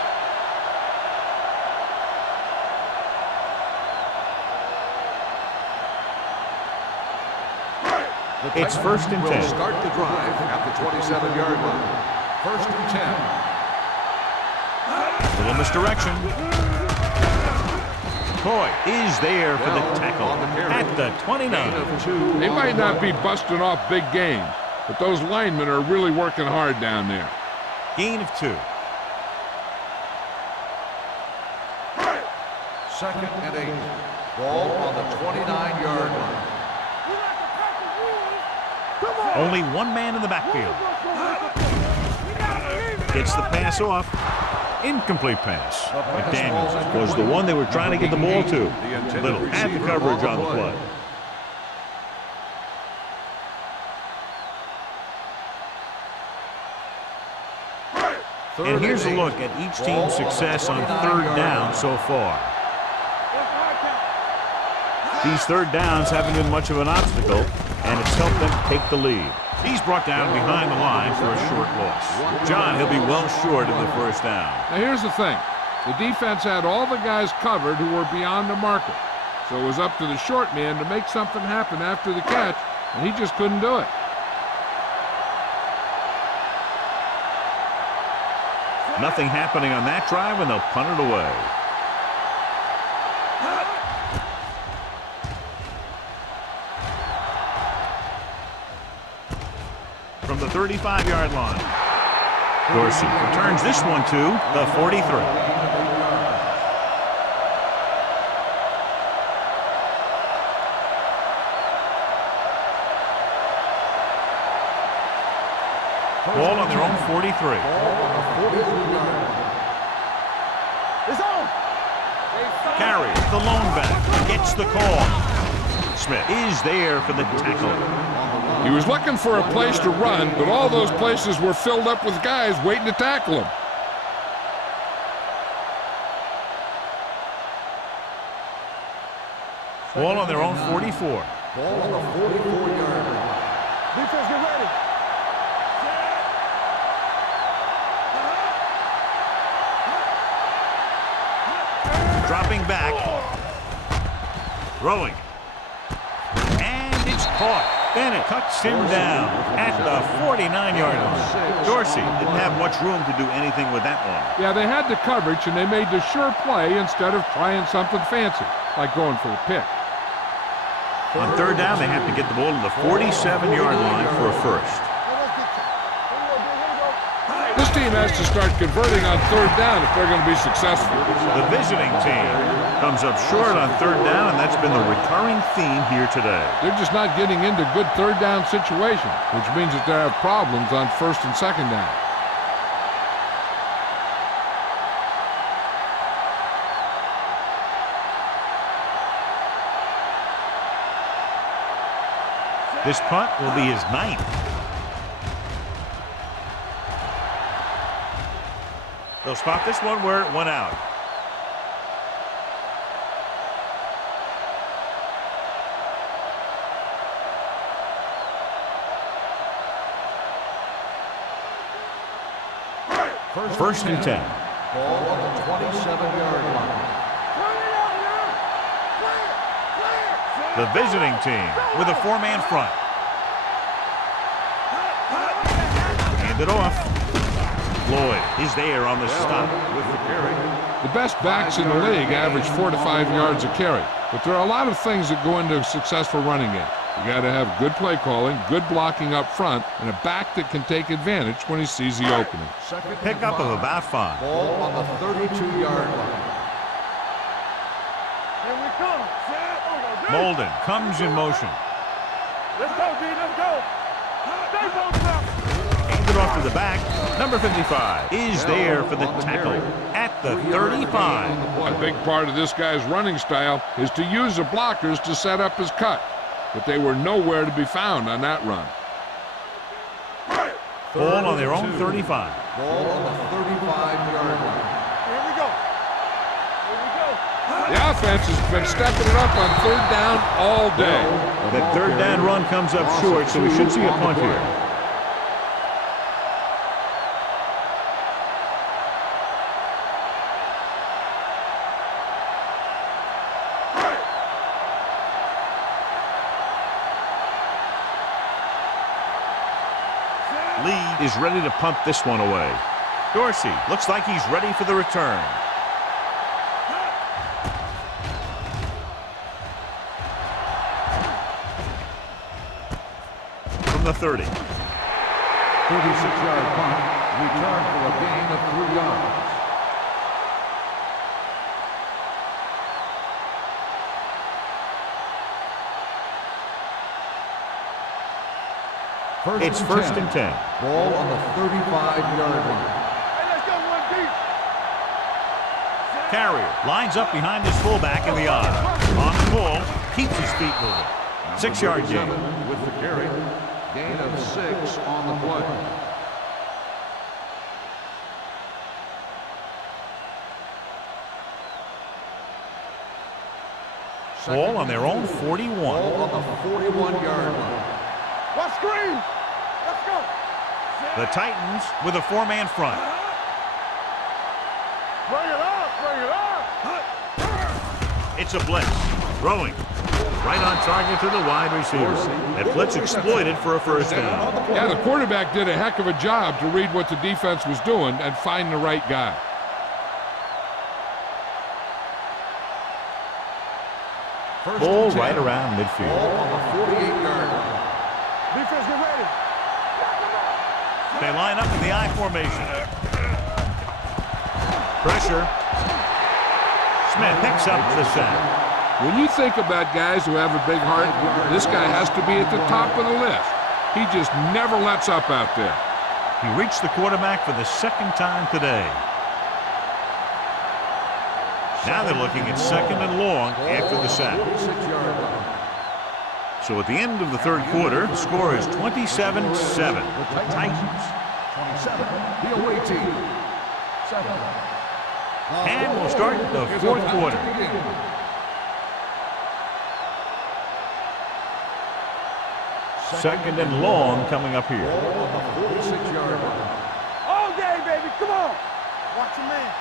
It's 1st and 10. Start the drive at the 27-yard line. 1st and 10. Little misdirection. Coy is there for the tackle at the 29. They might not be busting off big games, but those linemen are really working hard down there. Gain of 2. 2nd and 8. Ball on the 29-yard line. Only one man in the backfield. Gets the pass off. Incomplete pass. McDaniels was the one they were trying to get the ball to. Little had the coverage on the play. And here's a look at each team's success on 3rd down so far. These 3rd downs haven't been much of an obstacle, and it's helped them take the lead. He's brought down behind the line for a short loss. John, he'll be well short of the 1st down. Now here's the thing. The defense had all the guys covered who were beyond the marker. So it was up to the short man to make something happen after the catch, and he just couldn't do it. Nothing happening on that drive, and they'll punt it away. From the 35-yard line. Dorsey returns this one to the 43. Ball on their own 43. It's on. Carries the lone back. Gets the call. Smith is there for the tackle. He was looking for a place to run, but all those places were filled up with guys waiting to tackle him. Ball on their own 44. Ball on the 44-yard line. Defense, get ready. Dropping back. Throwing. And it's caught. Bennett cuts him down at the 49-yard line. Dorsey didn't have much room to do anything with that one. Yeah, they had the coverage, and they made the sure play instead of trying something fancy, like going for a pick. On 3rd down, they have to get the ball to the 47-yard line for a first. This team has to start converting on 3rd down if they're going to be successful. The visiting team comes up short on 3rd down, and that's been the recurring theme here today. They're just not getting into good 3rd down situations, which means that they have problems on 1st and 2nd down. This punt will be his 9th. They'll spot this one where it went out. First and 10. Ball on the 27-yard line. The visiting team with a four-man front. Hand it off. Lloyd is there on the stop with the carry. The best backs in the league average 4 to 5 yards a carry, but there are a lot of things that go into a successful running game. You got to have good play calling, good blocking up front, and a back that can take advantage when he sees the opening. Pickup of about 5. Ball on the 32-yard line. Here we come. Molden comes in motion. Let's go, D. Let's go. Stay focused up. Hand it off to the back. Number 55 is there for the tackle at the 35. A big part of this guy's running style is to use the blockers to set up his cut, but they were nowhere to be found on that run. Ball on their own 35. Ball on the 35-yard line. Here we go. Here we go. The offense has been stepping it up on third down all day. That third down run comes up short, so we should see a punt here. Lee is ready to punt this one away. Dorsey looks like he's ready for the return. From the 30. 36-yard punt. Return for a gain of 3 yards. It's first and 10. Ball on the 35-yard line. Hey, let's go, one deep. Carrier lines up behind his fullback in the eye. On the ball, keeps his feet moving. 6-yard gain. With the carry. Gain of 6 on the play. Ball on their own 41. Ball on the 41-yard line. What screen? Let's go. The Titans with a four-man front. Bring it up. Bring it up. It's a blitz. Throwing. Right on target to the wide receiver. That blitz exploited for a first down. Yeah, the quarterback did a heck of a job to read what the defense was doing and find the right guy. Ball right around midfield. Ball on the 48-yard line. Defense, get ready. They line up in the I formation. Pressure. Smith picks up the sack. When you think about guys who have a big heart, this guy has to be at the top of the list. He just never lets up out there. He reached the quarterback for the second time today. Now they're looking at second and long after the sack. So at the end of the third quarter, the score is 27-7. Titans. 27, the away team. 7. And we'll start the fourth quarter. Second and long coming up here. All day, baby. Come on. Watch your man.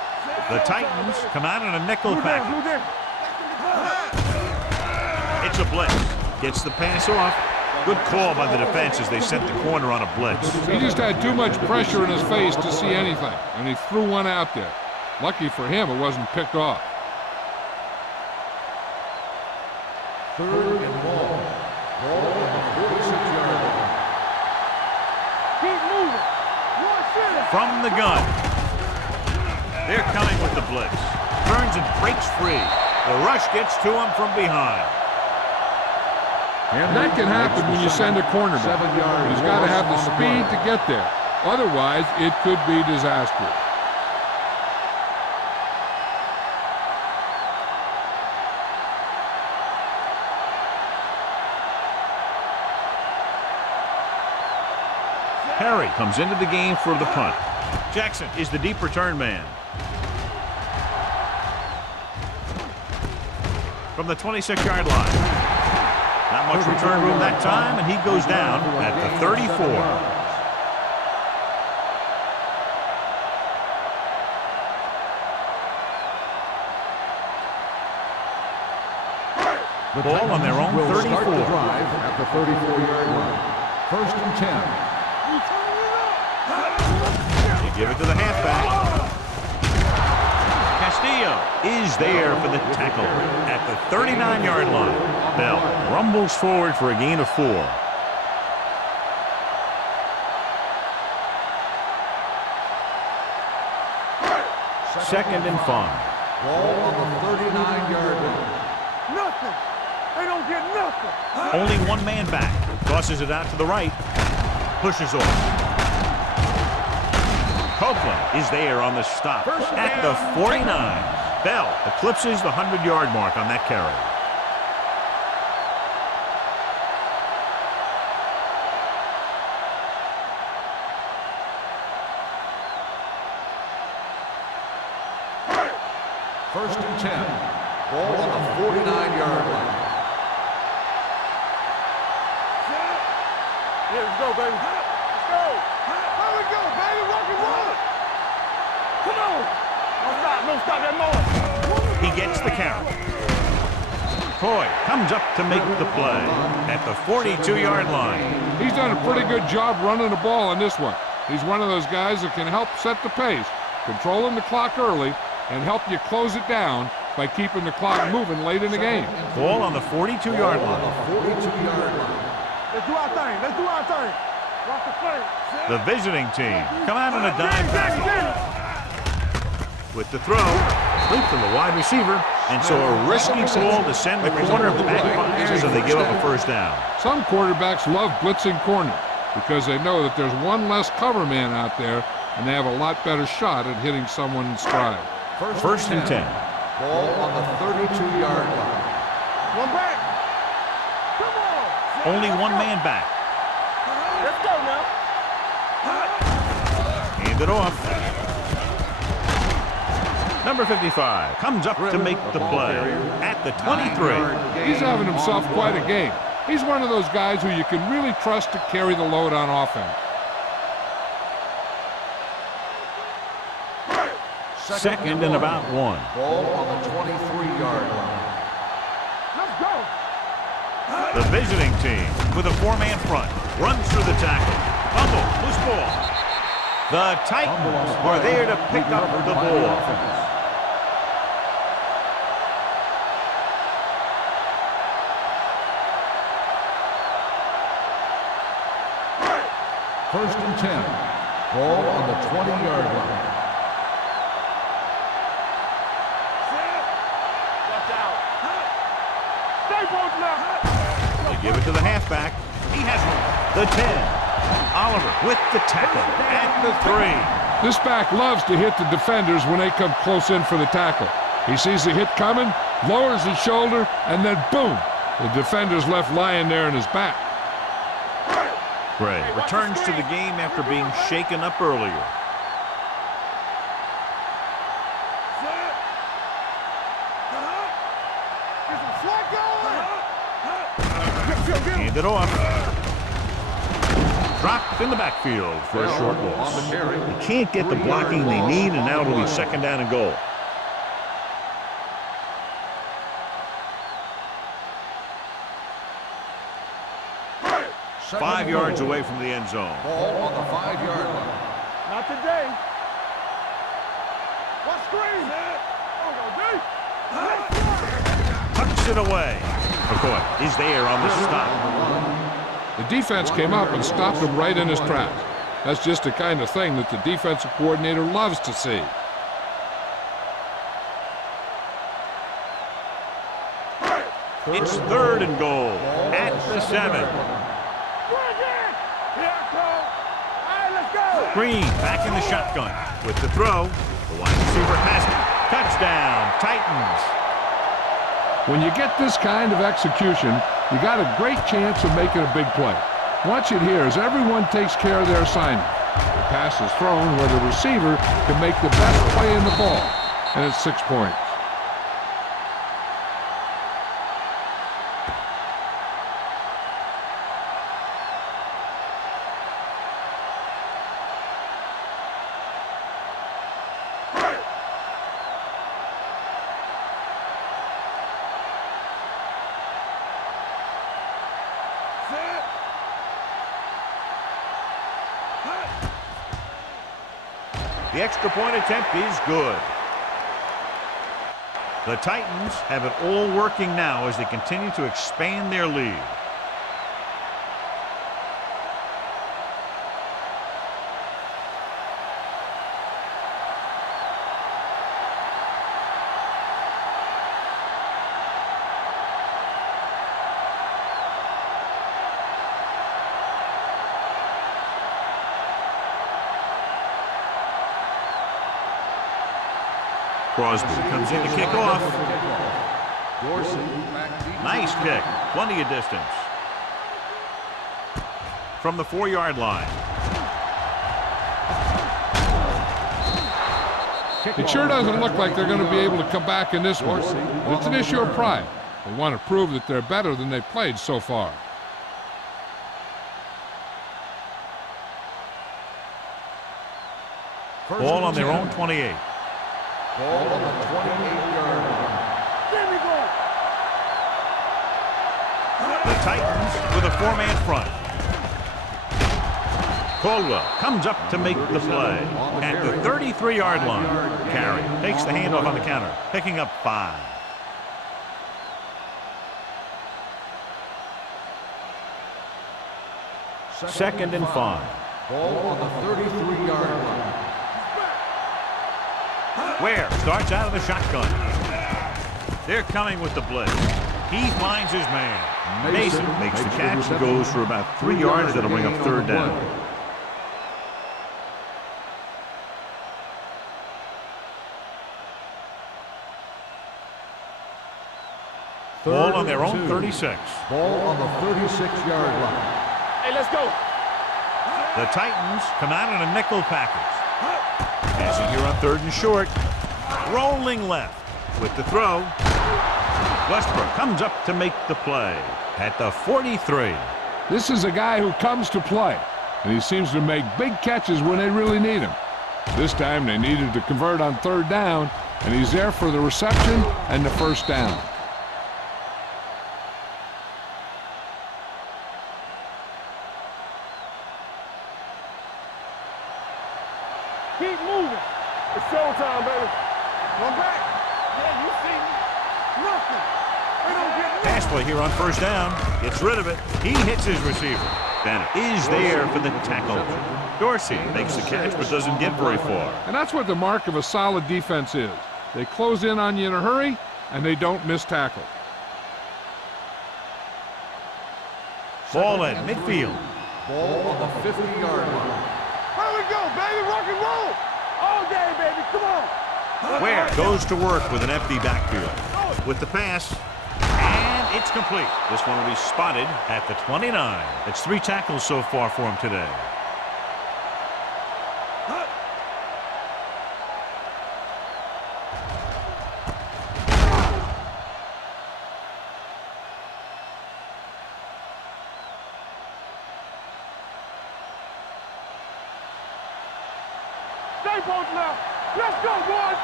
The Titans come out in a nickel package. It's a blitz. Gets the pass off. Good call by the defense as they sent the corner on a blitz. He just had too much pressure in his face to see anything, and he threw one out there. Lucky for him, it wasn't picked off. Third and long. Ball on the 46-yard line. Keep moving. From the gun. They're coming with the blitz. Turns and breaks free. The rush gets to him from behind. And that can happen when you send a cornerback. 7 yards. He's got to have the speed to get there. Otherwise, it could be disastrous. Perry comes into the game for the punt. Jackson is the deep return man. From the 26-yard line. Not much return room that time, and he goes down at the 34. Ball on their own 34. Start the drive at the 34-yard line. 1st and 10. They give it to the halfback. Castillo is there for the tackle at the 39-yard line. Bell rumbles forward for a gain of 4. Second and 5. Ball on the 39-yard line. Nothing. They don't get nothing. Only one man back. Tosses it out to the right. Pushes off. Copeland is there on the stop at the 49. Bell eclipses the 100-yard mark on that carry. First and 10. Ball on the 49-yard line. Yeah, let's go, baby. Let's go. There we go, baby. Rock and roll. Come on. Don't stop that noise. He gets the carry. Coy comes up to make the play at the 42-yard line. He's done a pretty good job running the ball on this one. He's one of those guys that can help set the pace, controlling the clock early, and help you close it down by keeping the clock moving late in the game. Ball on the 42-yard line. 42-yard line. Let's do our thing. Let's do our thing. Watch the play. The visiting team come out on a dime tackle. With the throw, leap from the wide receiver, and so a risky ball to send the corner back behind, and they give up a first down. Some quarterbacks love blitzing corner because they know that there's one less cover man out there, and they have a lot better shot at hitting someone in stride. First and 10. Ball on the 32-yard line. One back. Come on. Only one man back. Let's go now. Hand it off. Number 55 comes up to make the play at the 23. He's having himself quite a game. He's one of those guys who you can really trust to carry the load on offense. Second and about 1. Ball on the 23-yard line. Let's go. The visiting team with a 4-man front runs through the tackle. Fumble, loose ball. The Titans are there to pick up the ball. First and 10. Ball on the 20-yard line. They give it to the halfback. He has one. The 10. Oliver with the tackle at the 3. This back loves to hit the defenders when they come close in for the tackle. He sees the hit coming, lowers his shoulder, and then boom, the defender's left lying there in his back. Gray returns to the game after being shaken up earlier. Hand it off. Dropped in the backfield for a short loss. They can't get the blocking they need, and now it'll be second down and goal. Five yards away from the end zone. Ball on the 5-yard line. Not today. What screen? Tucks it away. McCoy is there on the stop. The defense came up and stopped him right in his tracks. That's just the kind of thing that the defensive coordinator loves to see. It's third and goal at the 7. Green back in the shotgun with the throw. The wide receiver has it. Touchdown, Titans. When you get this kind of execution, you got a great chance of making a big play. Watch it here as everyone takes care of their assignment. The pass is thrown where the receiver can make the best play in the ball, and it's 6 points. The extra point attempt is good. The Titans have it all working now as they continue to expand their lead. Crosby comes in to kick off. Nice kick. Plenty of distance. From the 4-yard line. It sure doesn't look like they're going to be able to come back in this one. But it's an issue of pride. They want to prove that they're better than they've played so far. Ball on their own 28. Ball on the 28-yard line. There we go. The Titans with a 4-man front. Caldwell comes up to make the play at the 33-yard line. Carey takes the handoff on the counter, picking up 5. Second and 5. Ball on the 33-yard line. Ware starts out of the shotgun. They're coming with the blitz. He finds his man. Mason makes the catch and goes for about 3 yards. That'll bring up 3rd down. Ball on their own 36. Ball on the 36-yard line. Hey, let's go. The Titans come out in a nickel package. Passing here on 3rd and short. Rolling left with the throw. Westbrook comes up to make the play at the 43. This is a guy who comes to play, and he seems to make big catches when they really need him. This time they needed to convert on 3rd down, and he's there for the reception and the 1st down. Keep moving. It's showtime, baby. Come back. Yeah, you see nothing. They don't get nothing. Pass play here on 1st down. Gets rid of it. He hits his receiver. Bennett is there for the tackle. Dorsey makes the catch but doesn't get very far. And that's what the mark of a solid defense is. They close in on you in a hurry, and they don't miss tackle. Ball at midfield. Ball on the 50-yard line. Here we go, baby. Rock and roll. All day, baby. Come on. Ware goes to work with an empty backfield. With the pass, and it's complete. This one will be spotted at the 29. It's 3 tackles so far for him today. Stay both now. Let's go, boys.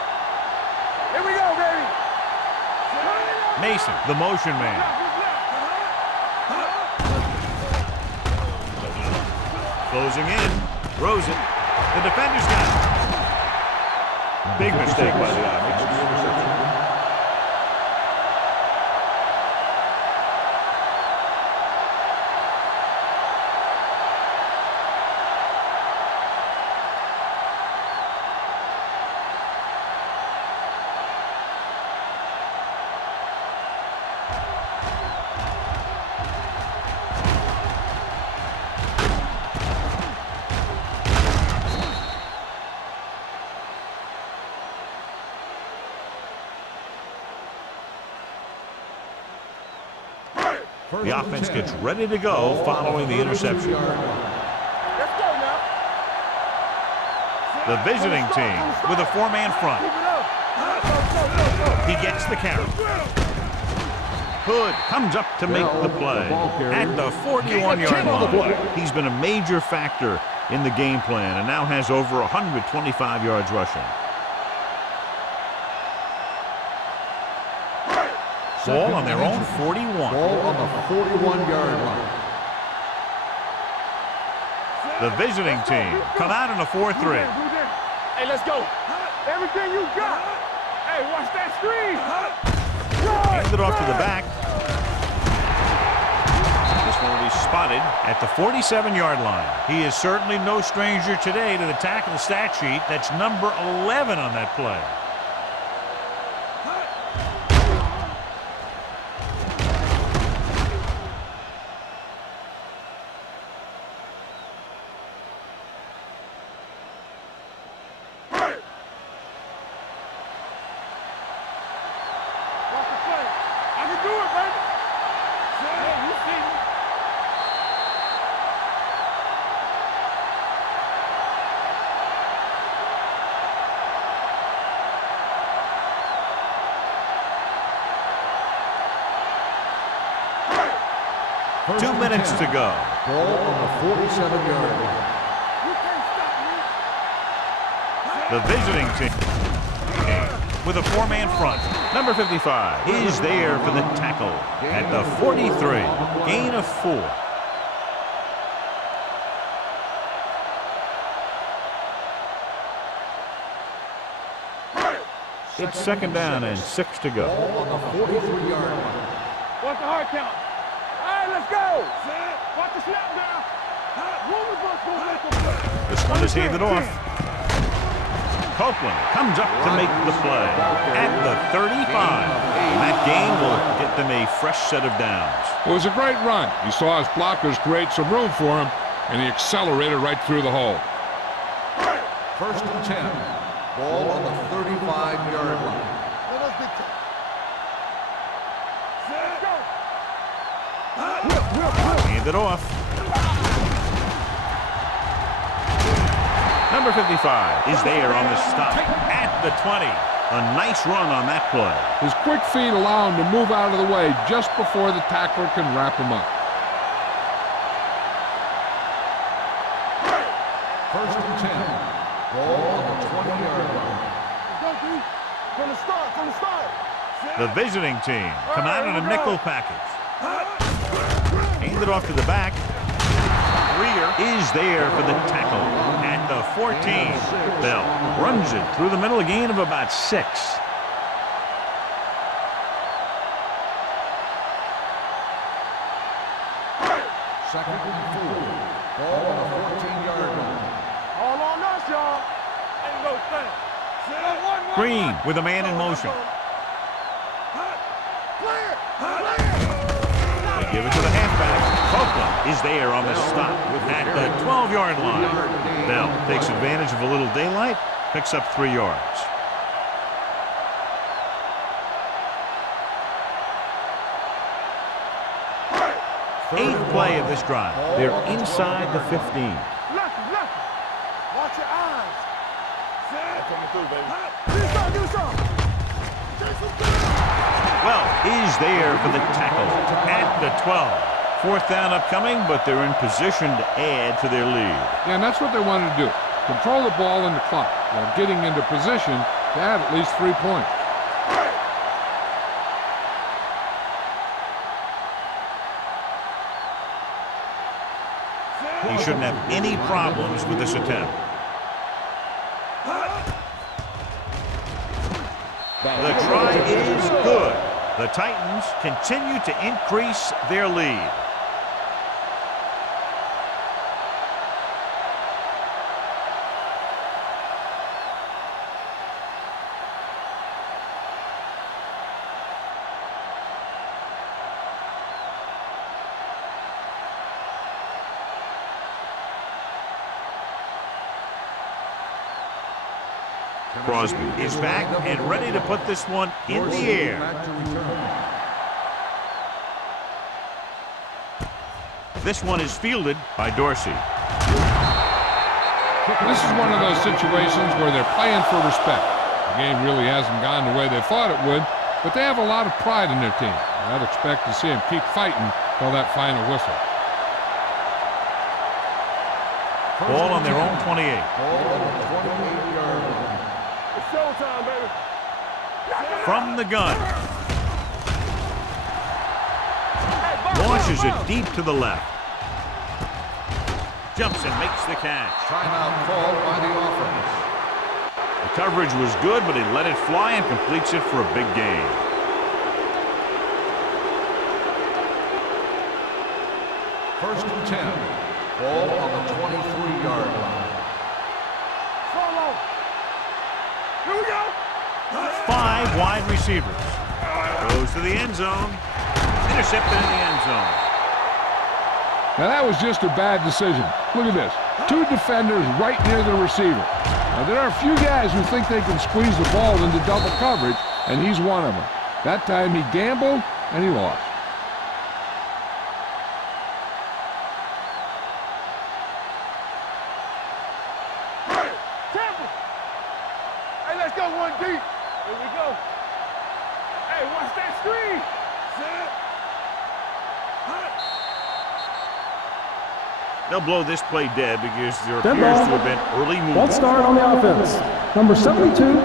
Here we go, baby. Mason, the motion man. Closing in. Throws it. The defender's got it. Big mistake by the offense. The offense gets ready to go following the interception. Let's go now. The visiting team with a four-man front. He gets the carry. Hood comes up to make the play at the 41-yard line. He's been a major factor in the game plan and now has over 125 yards rushing. Ball on their own 41. Ball on the 41-yard line. The visiting team come out in a 4-3. Hey, let's go. Everything you got. Hey, watch that screen. Hand it off to the back. This one will be spotted at the 47-yard line. He is certainly no stranger today to the tackle stat sheet. That's number 11 on that play. First 2 minutes to go. Ball on the 47-yard line. The visiting team with a four-man front. Number 55 is there for the tackle at the 43. Gain of 4. It's second down and 6 to go. Ball on the 43-yard line. What's the hard count? All right, let's go. Watch the snap down. This one is handed off. Copeland comes up to make the play at the 35. And that gain will get them a fresh set of downs. It was a great run. He saw his blockers create some room for him, and he accelerated right through the hole. First and 10. Ball on the 35-yard line. Hand it off. Number 55 is there on the stop at the 20. A nice run on that play. His quick feet allow him to move out of the way just before the tackler can wrap him up. First and 10. Ball on the 20-yard line. From the start. The visiting team come out in a nickel package. Hand it off to the back. Greer is there for the tackle at the 14. Bell runs it through the middle, a gain of about 6. Second and 4. Ball on the 14-yard line. All on us, y'all. Ain't no thing. Green with a man in motion. They give it to the halfback. Copeland is there on the stop at the 12-yard line. Bell takes advantage of a little daylight, picks up 3 yards. Eighth play of this drive. They're inside the 15. Lucky. Watch your eyes. Coming through, baby. Give me some. Well, is there for the tackle at the 12. 4th down upcoming, but they're in position to add to their lead. Yeah, and that's what they wanted to do. Control the ball and the clock while getting into position to add at least 3 points. He shouldn't have any problems with this attempt. The try is good. The Titans continue to increase their lead. Crosby is back and ready to put this one in the air. This one is fielded by Dorsey. This is one of those situations where they're playing for respect. The game really hasn't gone the way they thought it would, but they have a lot of pride in their team. I'd expect to see them keep fighting till that final whistle. Ball on their own 28. Ball on the 28-yard line. It's showtime, baby. From the gun. Launches it deep to the left. Jumps and makes the catch. Timeout called by the offense. The coverage was good, but he let it fly and completes it for a big gain. First and 10. Ball on the 23-yard line. Solo. Here we go. 5 wide receivers. Goes to the end zone. Intercepted in the end zone. Now that was just a bad decision. Look at this. 2 defenders right near the receiver. Now there are a few guys who think they can squeeze the ball into double coverage, and he's one of them. That time he gambled, and he lost. Hey, let's go one deep. Here we go. Hey, watch that screen. They'll blow this play dead because there Dead appears ball. to have been early Ball movement. start on the offense. Number 72. Still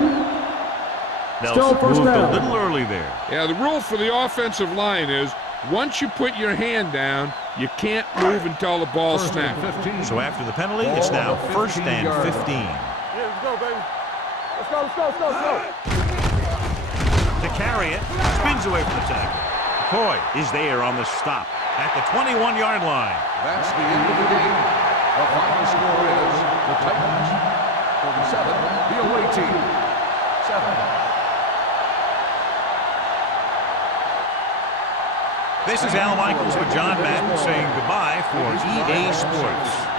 Nelson first moved a down. little early there. Yeah, the rule for the offensive line is once you put your hand down, you can't move until the ball First and snaps. 15. So after the penalty, it's now first and 15. Yeah, let's go, baby. Let's go, let's go, let's go, let's go. To carry it, spins away from the tackle. McCoy is there on the stop at the 21-yard line. That's the end of the game. The final score is the Titans 47, the away team 7. This is Al Michaels with John Madden saying goodbye for EA Sports.